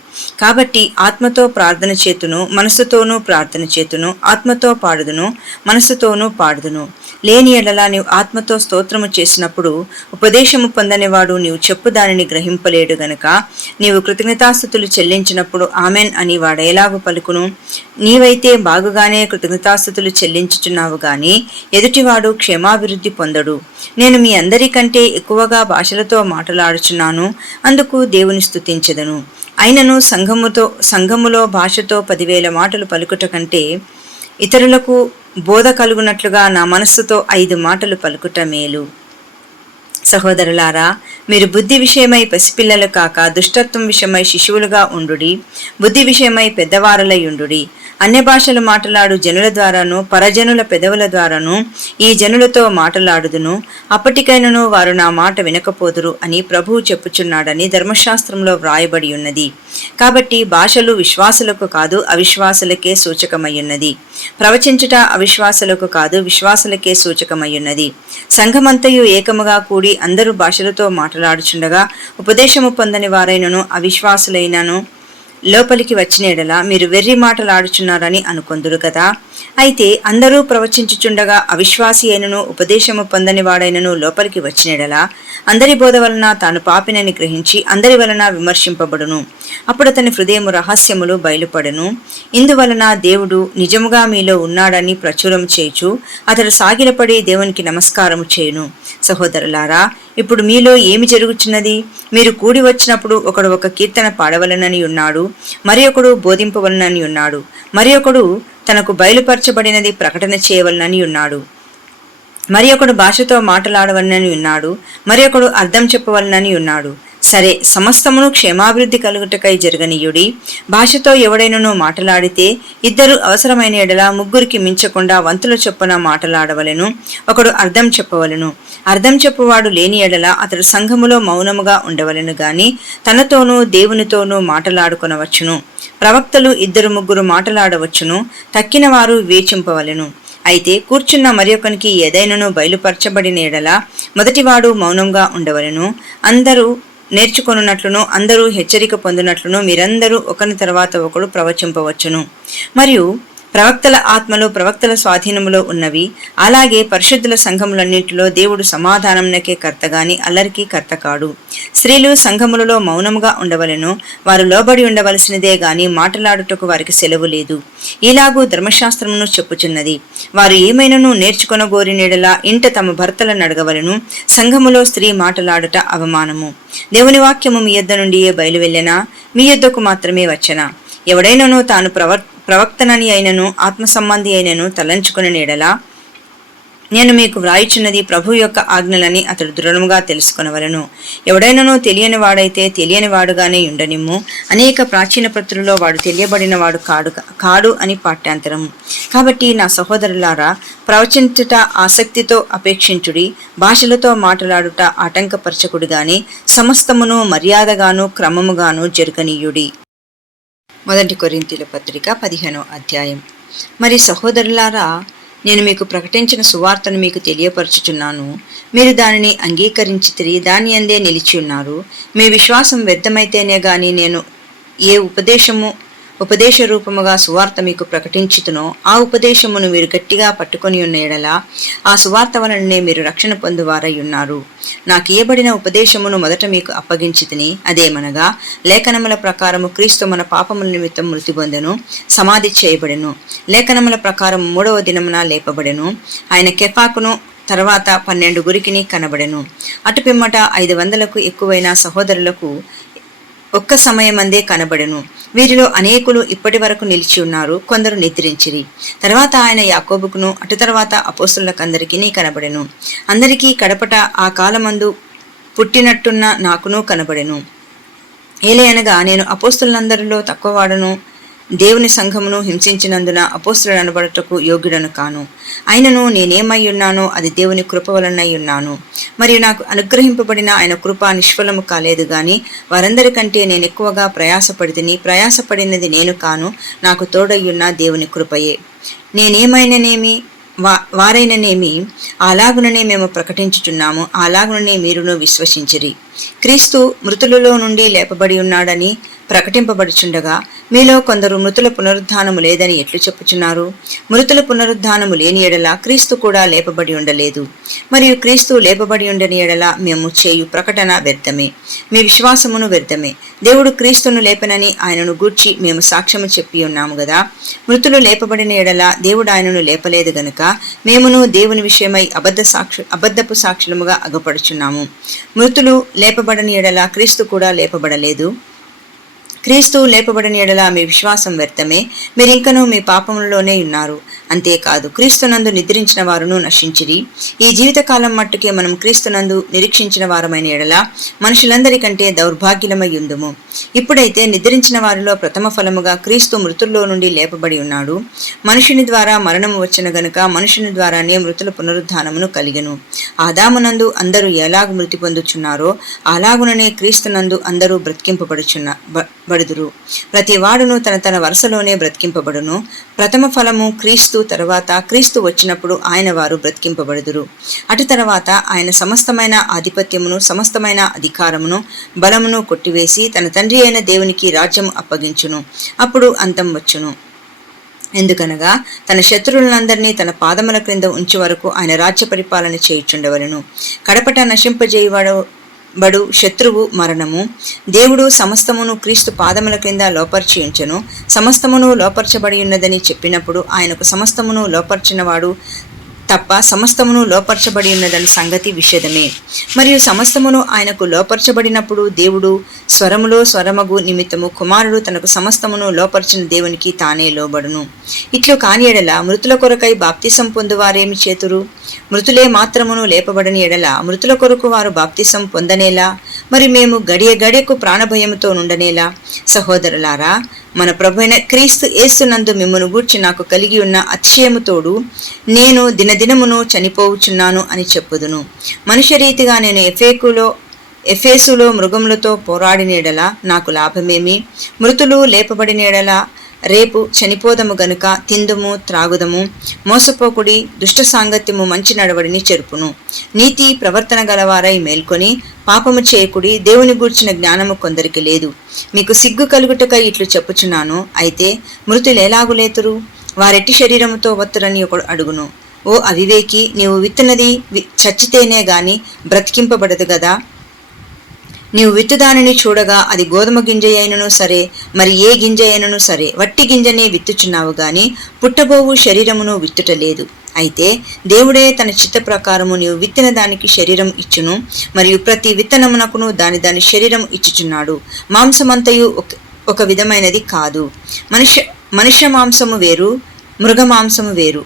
కాబట్టి ఆత్మతో ప్రార్థన చేతును, మనస్సుతోనూ ప్రార్థన చేతును, ఆత్మతో పాడుదును, మనస్సుతోనూ పాడుదును. లేని ఎడల నీవు ఆత్మతో స్తోత్రము చేసినప్పుడు ఉపదేశము పొందనివాడు నీవు చెప్పు దానిని గ్రహింపలేడు గనుక నీవు కృతజ్ఞతాస్తుతులు చెల్లించినప్పుడు ఆమెన్ అని వాడేలాగు పలుకును? నీవైతే బాగుగానే కృతజ్ఞతాస్తుతులు చెల్లించుచున్నావు గాని ఎదుటివాడు క్షేమాభివృద్ధి పొందడు. నేను మీ అందరికంటే ఎక్కువగా భాషలతో మాట్లాడుచున్నాను, అందుకు దేవుని స్తుతించెదను. అయినను సంఘములో భాషతో 10,000 మాటలు పలుకుట కంటే ఇతరులకు బోధ కలుగునట్లుగా నా మనస్సుతో 5 మాటలు పలుకుట మేలు. సహోదరులారా, మీరు బుద్ధి విషయమై పసిపిల్లలు కాక దుష్టత్వం విషయమై శిశువులుగా ఉండుడి. బుద్ధి విషయమై పెద్దవారలై ఉండుడి. అన్య భాషలు మాట్లాడు జనుల ద్వారాను పరజనుల పెదవుల ద్వారాను ఈ జనులతో మాట్లాడుదును. అప్పటికైనను వారు నా మాట వినకపోదురు అని ప్రభువు చెప్పుచున్నాడని ధర్మశాస్త్రంలో వ్రాయబడి ఉన్నది. కాబట్టి భాషలు విశ్వాసులకు కాదు అవిశ్వాసులకే సూచకమయ్యున్నది. ప్రవచించుట అవిశ్వాసులకు కాదు విశ్వాసులకే సూచకమయ్యున్నది. సంఘమంతయు ఏకముగా కూడి అందరూ భాషలతో మాట్లాడుచుండగా ఉపదేశము పొందని వారైనను అవిశ్వాసులైనను లోపలికి వచ్చిన ఎడల మీరు వెర్రి మాటలాడుచున్నారని అనుకొందురు కదా. అయితే అందరూ ప్రవచించుచుండగా అవిశ్వాసి అయినను ఉపదేశము పొందని వాడైనను లోపలికి వచ్చినడలా అందరి బోధ వలన తాను పాపినని గ్రహించి అందరి వలన విమర్శింపబడును. అప్పుడు అతని హృదయము రహస్యములు బయలుపడెను. ఇందువలన దేవుడు నిజముగా మీలో ఉన్నాడని ప్రచురం చేయుచు అతడు సాగిలపడి దేవునికి నమస్కారము చేయును. సహోదరులారా, ఇప్పుడు మీలో ఏమి జరుగుచున్నది? మీరు కూడి వచ్చినప్పుడు ఒకడు ఒక కీర్తన పాడవలనని ఉన్నాడు, మరి ఒకడు బోధింపవలనని ఉన్నాడు, మరి ఒకడు తనకు బయలుపరచబడినది ప్రకటన చేయవలనని ఉన్నాడు, మరి ఒకడు భాషతో మాట్లాడవలనని ఉన్నాడు, మరి ఒకడు అర్థం చెప్పవలనని ఉన్నాడు. సరే, సమస్తమును క్షేమాభివృద్ధి కలుగుటకై జరగనీయుడి. భాషతో ఎవడైనను మాట్లాడితే ఇద్దరు అవసరమైన ఎడల ముగ్గురికి మించకుండా వంతుల చొప్పున మాట్లాడవలెను. ఒకడు అర్థం చెప్పవలెను. అర్థం చెప్పువాడు లేని ఎడల అతడు సంఘములో మౌనముగా ఉండవలెను గాని తనతోనూ దేవునితోనూ మాట్లాడుకొనవచ్చును. ప్రవక్తలు ఇద్దరు ముగ్గురు మాట్లాడవచ్చును, తక్కిన వారు వివేచింపవలెను. అయితే కూర్చున్న మరియొకనికి ఏదైనను బయలుపరచబడిన ఎడల మొదటివాడు మౌనంగా ఉండవలెను. అందరూ నేర్చుకొనున్నట్లును అందరూ హెచ్చరిక పొందినట్లును మీరందరూ ఒకని తర్వాత ఒకడు ప్రవచింపవచ్చును. మరియు ప్రవక్తల ఆత్మలు ప్రవక్తల స్వాధీనములో ఉన్నవి. అలాగే పరిశుద్ధుల సంఘములన్నింటిలో దేవుడు సమాధానంనకే కర్తగాని అల్లరికి కర్త కాడు. స్త్రీలు సంఘములలో మౌనముగా ఉండవలెను. వారు లోబడి ఉండవలసినదే గాని మాట్లాడుటకు వారికి సెలవు లేదు. ఇలాగూ ధర్మశాస్త్రమును చెప్పుచున్నది. వారు ఏమైనను నేర్చుకొనగోరినెడలా ఇంట తమ భర్తలను అడగవలెను. సంఘములో స్త్రీ మాట్లాడుట అవమానము. దేవుని వాక్యము మీ యొద్ద నుండియే బయలువెళ్ళెనా? మీ యొద్దకు మాత్రమే వచ్చెనా? ఎవడైనను తాను ప్రవక్తనని అయినను ఆత్మ సంబంధి అయినను తలంచుకుని నీడలా నేను మీకు వ్రాయిచున్నది ప్రభు యొక్క ఆజ్ఞలని అతడు దృఢముగా తెలుసుకొనవలను. ఎవడైనను తెలియని వాడైతే తెలియని వాడుగానే ఉండనిమ్ము. అనేక ప్రాచీన పత్రుల్లో వాడు తెలియబడిన వాడు కాడు అని పాఠ్యాంతరము. కాబట్టి నా సహోదరులారా, ప్రవచించుట ఆసక్తితో అపేక్షించుడి, భాషలతో మాట్లాడుట ఆటంకపరచకుడు గాని సమస్తమును మర్యాదగాను క్రమముగాను జరగనీయుడి. 1 కొరింథీయుల పత్రిక 15వ అధ్యాయం. మరి సహోదరులారా, నేను మీకు ప్రకటించిన సువార్తను మీకు తెలియపరచుచున్నాను. మీరు దానిని అంగీకరించితిరి, దాని అందే నిలిచి ఉన్నారు. మీ విశ్వాసం వ్యర్థమైతేనే గాని నేను ఏ ఉపదేశ రూపముగా సువార్త మీకు ప్రకటించుతునో ఆ ఉపదేశమును మీరు గట్టిగా పట్టుకొని ఉన్న ఎడల ఆ సువార్త వలననే మీరు రక్షణ పొందువారై ఉన్నారు. నాకు ఇయ్యబడిన ఉపదేశమును మొదట మీకు అప్పగించితిని. అదేమనగా, లేఖనముల ప్రకారము క్రీస్తు మన పాపముల నిమిత్తం మృతి పొందెను, సమాధి చేయబడెను, లేఖనముల ప్రకారం 3వ దినమున లేపబడెను. ఆయన కెఫాకును తర్వాత 12 గురికిని కనబడెను. అటు పిమ్మట 500కు ఎక్కువైన సహోదరులకు ఒక్క సమయమందే కనబడెను. వీరిలో అనేకులు ఇప్పటి వరకు నిలిచి ఉన్నారు, కొందరు నిద్రించిరి. తర్వాత ఆయన యాకోబుకును అటు తర్వాత అపోస్తులకందరికీ కనబడెను. అందరికీ కడపట ఆ కాలమందు పుట్టినట్టున్న నాకును కనబడెను. ఏలయనగా నేను అపోస్తులందరిలో తక్కువవాడను, దేవుని సంఘమును హింసించినందున అపోస్తులు అనబడుటకు యోగ్యుడను కాను. అయినను నేనేమై ఉన్నానో అది దేవుని కృప వలనై ఉన్నాను. మరియు నాకు అనుగ్రహింపబడిన ఆయన కృప నిష్ఫలము కాలేదు గాని వారందరికంటే నేను ఎక్కువగా ప్రయాసపడినది నేను కాను, నాకు తోడయ్యున్న దేవుని కృపయే. నేనేమైననేమి వారైననేమి అలాగుననే మేము ప్రకటించుచున్నాము, అలాగుననే మీరును విశ్వసించిరి. క్రీస్తు మృతులలో నుండి లేపబడి ఉన్నాడని ప్రకటింపబడుచుండగా మీలో కొందరు మృతుల పునరుద్ధానము లేదని ఎట్లు చెప్పుచున్నారు? మృతుల పునరుద్ధానము లేని ఎడల క్రీస్తు కూడా లేపబడి ఉండలేదు. మరియు క్రీస్తు లేపబడి ఉండని ఎడల మేము చేయు ప్రకటన వ్యర్థమే, మీ విశ్వాసమును వ్యర్థమే. దేవుడు క్రీస్తును లేపనని ఆయనను గూర్చి మేము సాక్ష్యము చెప్పి ఉన్నాము గదా. మృతులు లేపబడిన ఎడల దేవుడు ఆయనను లేపలేదు గనుక మేమును దేవుని విషయమై అబద్ధపు సాక్షులముగా అగపడుచున్నాము. మృతులు లేపబడని ఎడల క్రీస్తు కూడా లేపబడలేదు. క్రీస్తు లేపబడిన ఎడల మీ విశ్వాసం వ్యర్థమే, మీరింకనూ మీ పాపములలోనే ఉన్నారు. అంతేకాదు, క్రీస్తునందు నిద్రించిన వారును నశించిరి. ఈ జీవితకాలం మట్టుకే మనం క్రీస్తునందు నిరీక్షించిన వారమైన ఎడల మనుషులందరికంటే దౌర్భాగ్యులమై ఉందుము. ఇప్పుడైతే నిద్రించిన వారిలో ప్రథమ ఫలముగా క్రీస్తు మృతుల్లో నుండి లేపబడి ఉన్నాడు. మనుషుని ద్వారా మరణము వచ్చిన గనుక మనుషుని ద్వారానే మృతుల పునరుద్ధానమును కలిగెను. ఆదామునందు అందరూ ఎలాగు మృతి పొందుచున్నారో అలాగుననే క్రీస్తునందు అందరూ బ్రతికింపబడుదురు. ప్రతి వాడును తన వరుసలోనే బ్రతికింపబడును. ప్రథమ ఫలము క్రీస్తు, తర్వాత క్రీస్తు వచ్చినప్పుడు ఆయన వారు బ్రతికింపబడుదురు. అటు తర్వాత ఆయన సమస్తమైన ఆధిపత్యమును సమస్తమైన అధికారమును బలమును కొట్టివేసి తన తండ్రి అయిన దేవునికి రాజ్యము అప్పగించును. అప్పుడు అంతం వచ్చును. ఎందుకనగా తన శత్రువులందరినీ తన పాదముల క్రింద ఉంచి వరకు ఆయన రాజ్య పరిపాలన చేయుచుండవలను. కడపట నశింపజేయబడు శత్రువు మరణము. దేవుడు సమస్తమును క్రీస్తు పాదముల క్రింద లోపర్చి ఉంచెను. సమస్తమును లోపరచబడి ఉన్నదని చెప్పినప్పుడు ఆయనకు సమస్తమును లోపర్చినవాడు తప్ప సమస్తమును లోపరచబడి ఉన్నదని సంగతి విషదమే. మరియు సమస్తమును ఆయనకు లోపరచబడినప్పుడు దేవుడు స్వరములో స్వరమగు నిమిత్తము కుమారుడు తనకు సమస్తమును లోపర్చిన దేవునికి తానే లోబడును. ఇట్లు కాని ఎడల మృతుల కొరకై బాప్తిసం పొందువారేమి చేతురు? మృతులే మాత్రమును లేపబడని ఎడల మృతుల కొరకు వారు బాప్తిసం పొందనేలా? మరి మేము గడియ గడియకు ప్రాణభయముతో నుండనేలా? సహోదరులారా, మన ప్రభువైన క్రీస్తు యేసునందు మిమ్మును గూర్చి నాకు కలిగి ఉన్న అతిశయముతోడు నేను దినదినమును చనిపోవుచున్నాను అని చెప్పుదును. మనుష్యరీతిగా నేను ఎఫేసులో మృగములతో పోరాడినేడల నాకు లాభమేమి? మృతులు లేపబడినేడల రేపు చనిపోదము గనుక తిందుము త్రాగుదము, మోసపోకుడి, దుష్ట సాంగత్యము మంచి నడవడిని చెరుపును. నీతి ప్రవర్తన గలవారై మేల్కొని పాపము చేయకుడి, దేవుని గూర్చిన జ్ఞానము కొందరికి లేదు. మీకు సిగ్గు కలుగుటకై ఇట్లు చెప్పుచున్నాను. అయితే మృతులెలాగులేతురు? వారెట్టి శరీరముతో వత్తురని ఒకడు అడుగును. ఓ అవివేకి, నీవు విత్తనది చచ్చితేనే గాని బ్రతికింపబడదు గదా? నీవు విత్తుదానిని చూడగా అది గోధుమ గింజ అయినను సరే, మరి ఏ గింజ అయినను సరే, వట్టి గింజనే విత్తుచున్నావు గాని పుట్టబోవు శరీరమును విత్తుటలేదు. అయితే దేవుడే తన చిత్త ప్రకారము నీవు విత్తిన దానికి శరీరం ఇచ్చును, మరియు ప్రతి విత్తనమునకును దాని దాని శరీరం ఇచ్చుచున్నాడు. మాంసమంతయు ఒక విధమైనది కాదు. మనుష్య మాంసము వేరు, మృగ మాంసము వేరు,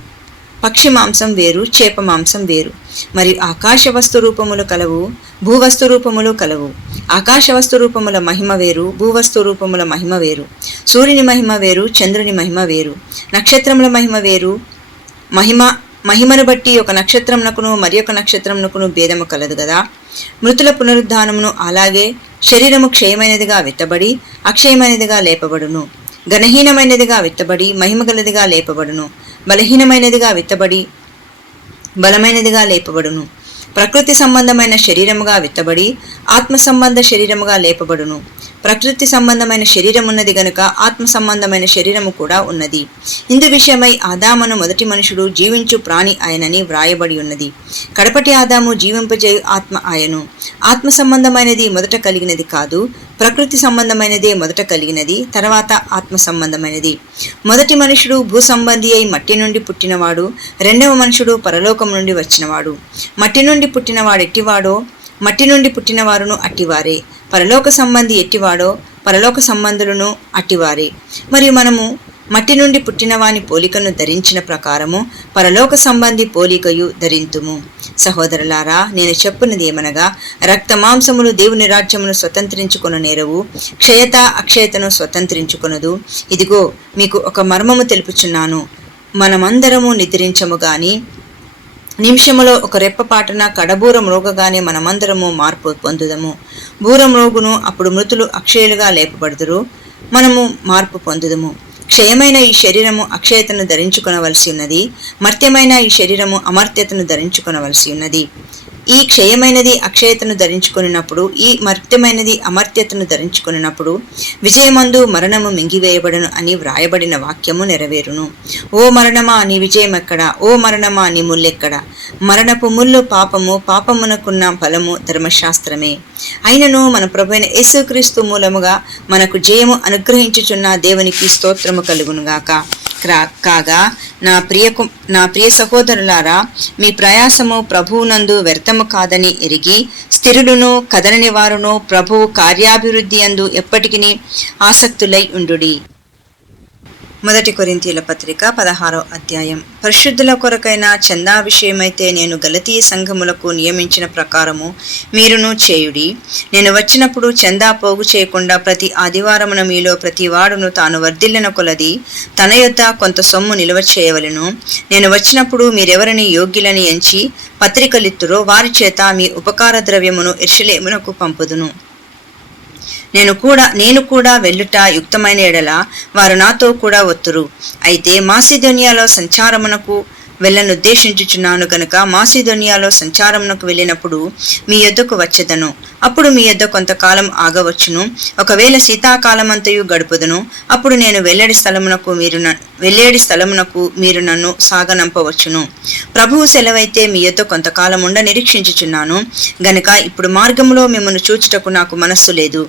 పక్షి మాంసం వేరు, చేప మాంసం వేరు. మరియు ఆకాశ వస్తు రూపములు కలవు, భూవస్తు రూపములు కలవు. ఆకాశ వస్తు రూపముల మహిమ వేరు, భూవస్తు రూపముల మహిమ వేరు. సూర్యుని మహిమ వేరు, చంద్రుని మహిమ వేరు. నక్షత్రముల మహిమ వేరు. మహిమను బట్టి ఒక నక్షత్రమునకును మరి ఒక నక్షత్రమునకును భేదము కలదు కదా. మృతుల పునరుద్ధానమును అలాగే శరీరము క్షయమైనదిగా విత్తబడి అక్షయమైనదిగా లేపబడును. ఘనహీనమైనదిగా విత్తబడి మహిమగలదిగా లేపబడును. బలహీనమైనదిగా విత్తబడి బలమైనదిగా లేపబడును. ప్రకృతి సంబంధమైన శరీరముగా విత్తబడి ఆత్మ సంబంధ శరీరముగా లేపబడును. ప్రకృతి సంబంధమైన శరీరం ఉన్నది గనుక ఆత్మ సంబంధమైన శరీరము కూడా ఉన్నది. ఇందు విషయమై ఆదామును మొదటి మనుషుడు జీవించు ప్రాణి ఆయనని వ్రాయబడి ఉన్నది. కడపటి ఆదాము జీవింపజేయు ఆత్మ ఆయను. ఆత్మ సంబంధమైనది మొదట కలిగినది కాదు, ప్రకృతి సంబంధమైనదే మొదట కలిగినది, తర్వాత ఆత్మ సంబంధమైనది. మొదటి మనుషుడు భూ సంబంధి అయి మట్టి నుండి పుట్టినవాడు, రెండవ మనుషుడు పరలోకం నుండి వచ్చినవాడు. మట్టి నుండి పుట్టినవాడెట్టివాడో మట్టి నుండి పుట్టినవారును అట్టివారే. పరలోక సంబంధి ఎట్టివాడో పరలోక సంబంధులను అట్టివారే. మరియు మనము మట్టి నుండి పుట్టినవాని పోలికను ధరించిన ప్రకారము పరలోక సంబంధి పోలికయు ధరింతుము. సహోదరులారా, నేను చెప్పున్నది ఏమనగా, రక్త మాంసములు దేవుని రాజ్యమును స్వతంత్రించుకొన నేరవు, క్షయత అక్షయతను స్వతంత్రించుకొనదు. ఇదిగో మీకు ఒక మర్మము తెలుపుచున్నాను. మనమందరము నిద్రించము గాని నిమిషములో ఒక రెప్పపాటున కడబూరం రోగగానే మనమందరము మార్పు పొందుదము. బూరం రోగును, అప్పుడు మృతులు అక్షయులుగా లేపబడుదురు, మనము మార్పు పొందుదము. క్షయమైన ఈ శరీరము అక్షయతను ధరించుకొనవలసి ఉన్నది, మర్త్యమైన ఈ శరీరము అమర్త్యతను ధరించుకొనవలసి ఉన్నది. ఈ క్షయమైనది అక్షయతను ధరించుకొనినప్పుడు, ఈ మర్త్యమైనది అమర్త్యతను ధరించుకొనినప్పుడు విజయమందు మరణము మింగివేయబడును అని వ్రాయబడిన వాక్యము నెరవేరును. ఓ మరణమా, నీ విజయమెక్కడా? ఓ మరణమా, నీ ముల్లెక్కడా? మరణపు ముల్లు పాపము, పాపమునకున్న ఫలము ధర్మశాస్త్రమే. అయినను మన ప్రభువైన యేసుక్రీస్తు మూలముగా మనకు జయము అనుగ్రహించుచున్న దేవునికి స్తోత్రము కలుగునుగాక. కాగా నా ప్రియ సహోదరులారా, మీ ప్రయాసము ప్రభువునందు వ్యర్థము కాదని ఎరిగి స్థిరులను కదలని వారును ప్రభువు కార్యాభివృద్ధి యందు ఎప్పటికీ ఆసక్తులై ఉండుడి. మొదటి కొరింథీయుల పత్రిక 16వ అధ్యాయం. పరిశుద్ధుల కొరకైన చందా విషయమైతే నేను గలతీయ సంఘములకు నియమించిన ప్రకారము మీరును చేయుడి. నేను వచ్చినప్పుడు చందా పోగు చేయకుండా ప్రతి ఆదివారమున మీలో ప్రతి వాడును తాను వర్ధిల్లిన కొలది తన యొద్ద కొంత సొమ్ము నిల్వ చేయవలెను. నేను వచ్చినప్పుడు మీరెవరిని యోగ్యులని ఎంచి పత్రికలిత్తురో వారి చేత మీ ఉపకార ద్రవ్యమును యెరూషలేమునకు పంపుదును. నేను కూడా వెళ్ళుట యుక్తమైన ఎడల వారు నాతో కూడా వత్తురు. అయితే మాసిదోనియాలో సంచారమునకు వెళ్ళనుద్దేశించుచున్నాను గనుక మాసిదోనియాలో సంచారమునకు వెళ్ళినప్పుడు మీ యొద్దకు వచ్చెదను. అప్పుడు మీ యొద్ద కొంతకాలం ఆగవచ్చును. ఒకవేళ శీతాకాలమంతయు గడుపుదును. అప్పుడు నేను వెల్లడి స్థలమునకు మీరు వెళ్ళేడి స్థలమునకు మీరు నన్ను సాగనంపవచ్చును. ప్రభువు సెలవైతే మీ యొద్ద కొంతకాలముండ నిరీక్షించుచున్నాను గనుక ఇప్పుడు మార్గంలో మిమ్మల్ని చూచుటకు నాకు మనస్సు లేదు.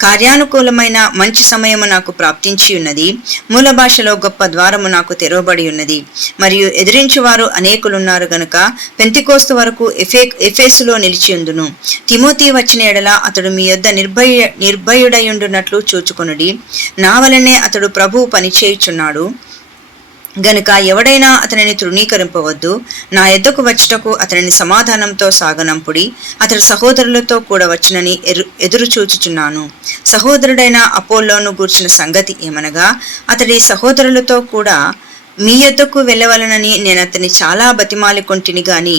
కార్యానుకూలమైన మంచి సమయము నాకు ప్రాప్తించి ఉన్నది. మూల భాషలో గొప్ప ద్వారము నాకు తెరవబడి ఉన్నది. మరియు ఎదిరించువారు అనేకులున్నారు గనుక పెంతెకోస్తు వరకు ఎఫెసులో నిలిచియుందును. తిమోతి వచ్చిన ఎడల అతడు మీ యొద్ద నిర్భయుడయుండునట్లు చూచుకొనుడి. నా వలనే అతడు ప్రభువు పనిచేయుచున్నాడు గనుక ఎవడైనా అతనిని తృణీకరింపవద్దు. నా యొద్దకు వచ్చుటకు అతనిని సమాధానంతో సాగనంపుడి. అతడు సహోదరులతో కూడా వచ్చునని ఎదురు చూచుచున్నాను. సహోదరుడైన అపోల్లోను గూర్చిన సంగతి ఏమనగా, అతడి సహోదరులతో కూడా మీ యొద్దకు వెళ్ళవలనని నేను అతన్ని చాలా బతిమాలి కొంటిని గాని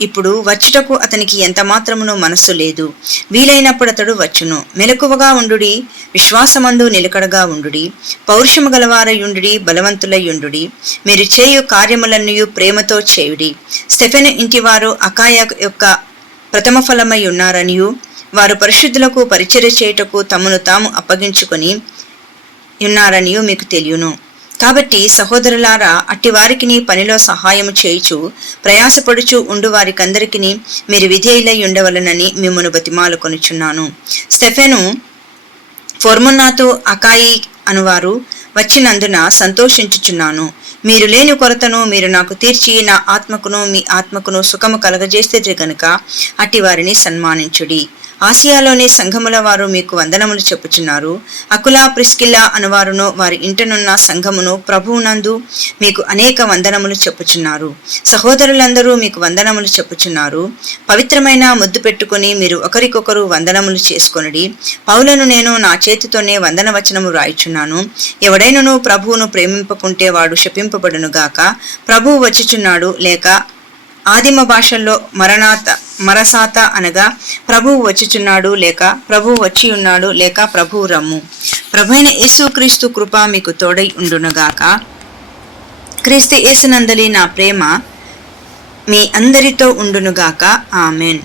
ఇప్పుడు వచ్చుటకు అతనికి ఎంత మాత్రమునో మనస్సు లేదు. వీలైనప్పుడు అతడు వచ్చును. మెలకువగా ఉండుడి, విశ్వాసమందు నిలకడగా ఉండుడి, పౌరుషము గలవారయుండుడి, బలవంతులయుండుడి. మీరు చేయు కార్యములన్నీ ప్రేమతో చేయుడి. స్టెఫెను ఇంటివారు అకాయ యొక్క ప్రథమ ఫలమై ఉన్నారనియు వారు పరిశుద్ధులకు పరిచర్య చేయుటకు తమను తాము అప్పగించుకొని ఉన్నారనియు మీకు తెలియను. కాబట్టి సహోదరులారా, అట్టివారికి పనిలో సహాయము చేయుచు ప్రయాసపడుచు ఉండు వారికందరికీ మీరు విధేయులై ఉండవలనని మిమ్మును బతిమాలుకొనుచున్నాను. Stephen, ఫొర్మున్నాతు, Akai అనువారు వచ్చినందున సంతోషించుచున్నాను. మీరు లేని కొరతను మీరు నాకు తీర్చి నా ఆత్మకును మీ ఆత్మకును సుఖము కలగజేస్తే గనుక అట్టి వారిని సన్మానించుడి. ఆసియాలోని సంఘముల వారు మీకు వందనములు చెప్పుచున్నారు. అకులా, ప్రిస్కిల్లా అనువారును వారి ఇంటనున్న సంఘమును ప్రభువునందు మీకు అనేక వందనములు చెప్పుచున్నారు. సహోదరులందరూ మీకు వందనములు చెప్పుచున్నారు. పవిత్రమైన ముద్దు పెట్టుకుని మీరు ఒకరికొకరు వందనములు చేసుకొనుడి. పౌలను నేను నా చేతితోనే వందన వచనము రాయిచున్నాను. ఎవడైనను ప్రభువును ప్రేమింపకుంటే వాడు శపింపబడునుగాక. ప్రభువు వచ్చుచున్నాడు, లేక ఆదిమ భాషల్లో మరసాత అనగా ప్రభువు వచ్చుచున్నాడు, లేక ప్రభువు వచ్చి ఉన్నాడు, లేక ప్రభువు రమ్ము. ప్రభువైన యేసుక్రీస్తు కృప మీకు తోడై ఉండునుగాక. క్రీస్తు యేసునందలి నా ప్రేమ మీ అందరితో ఉండునుగాక. ఆమెన్.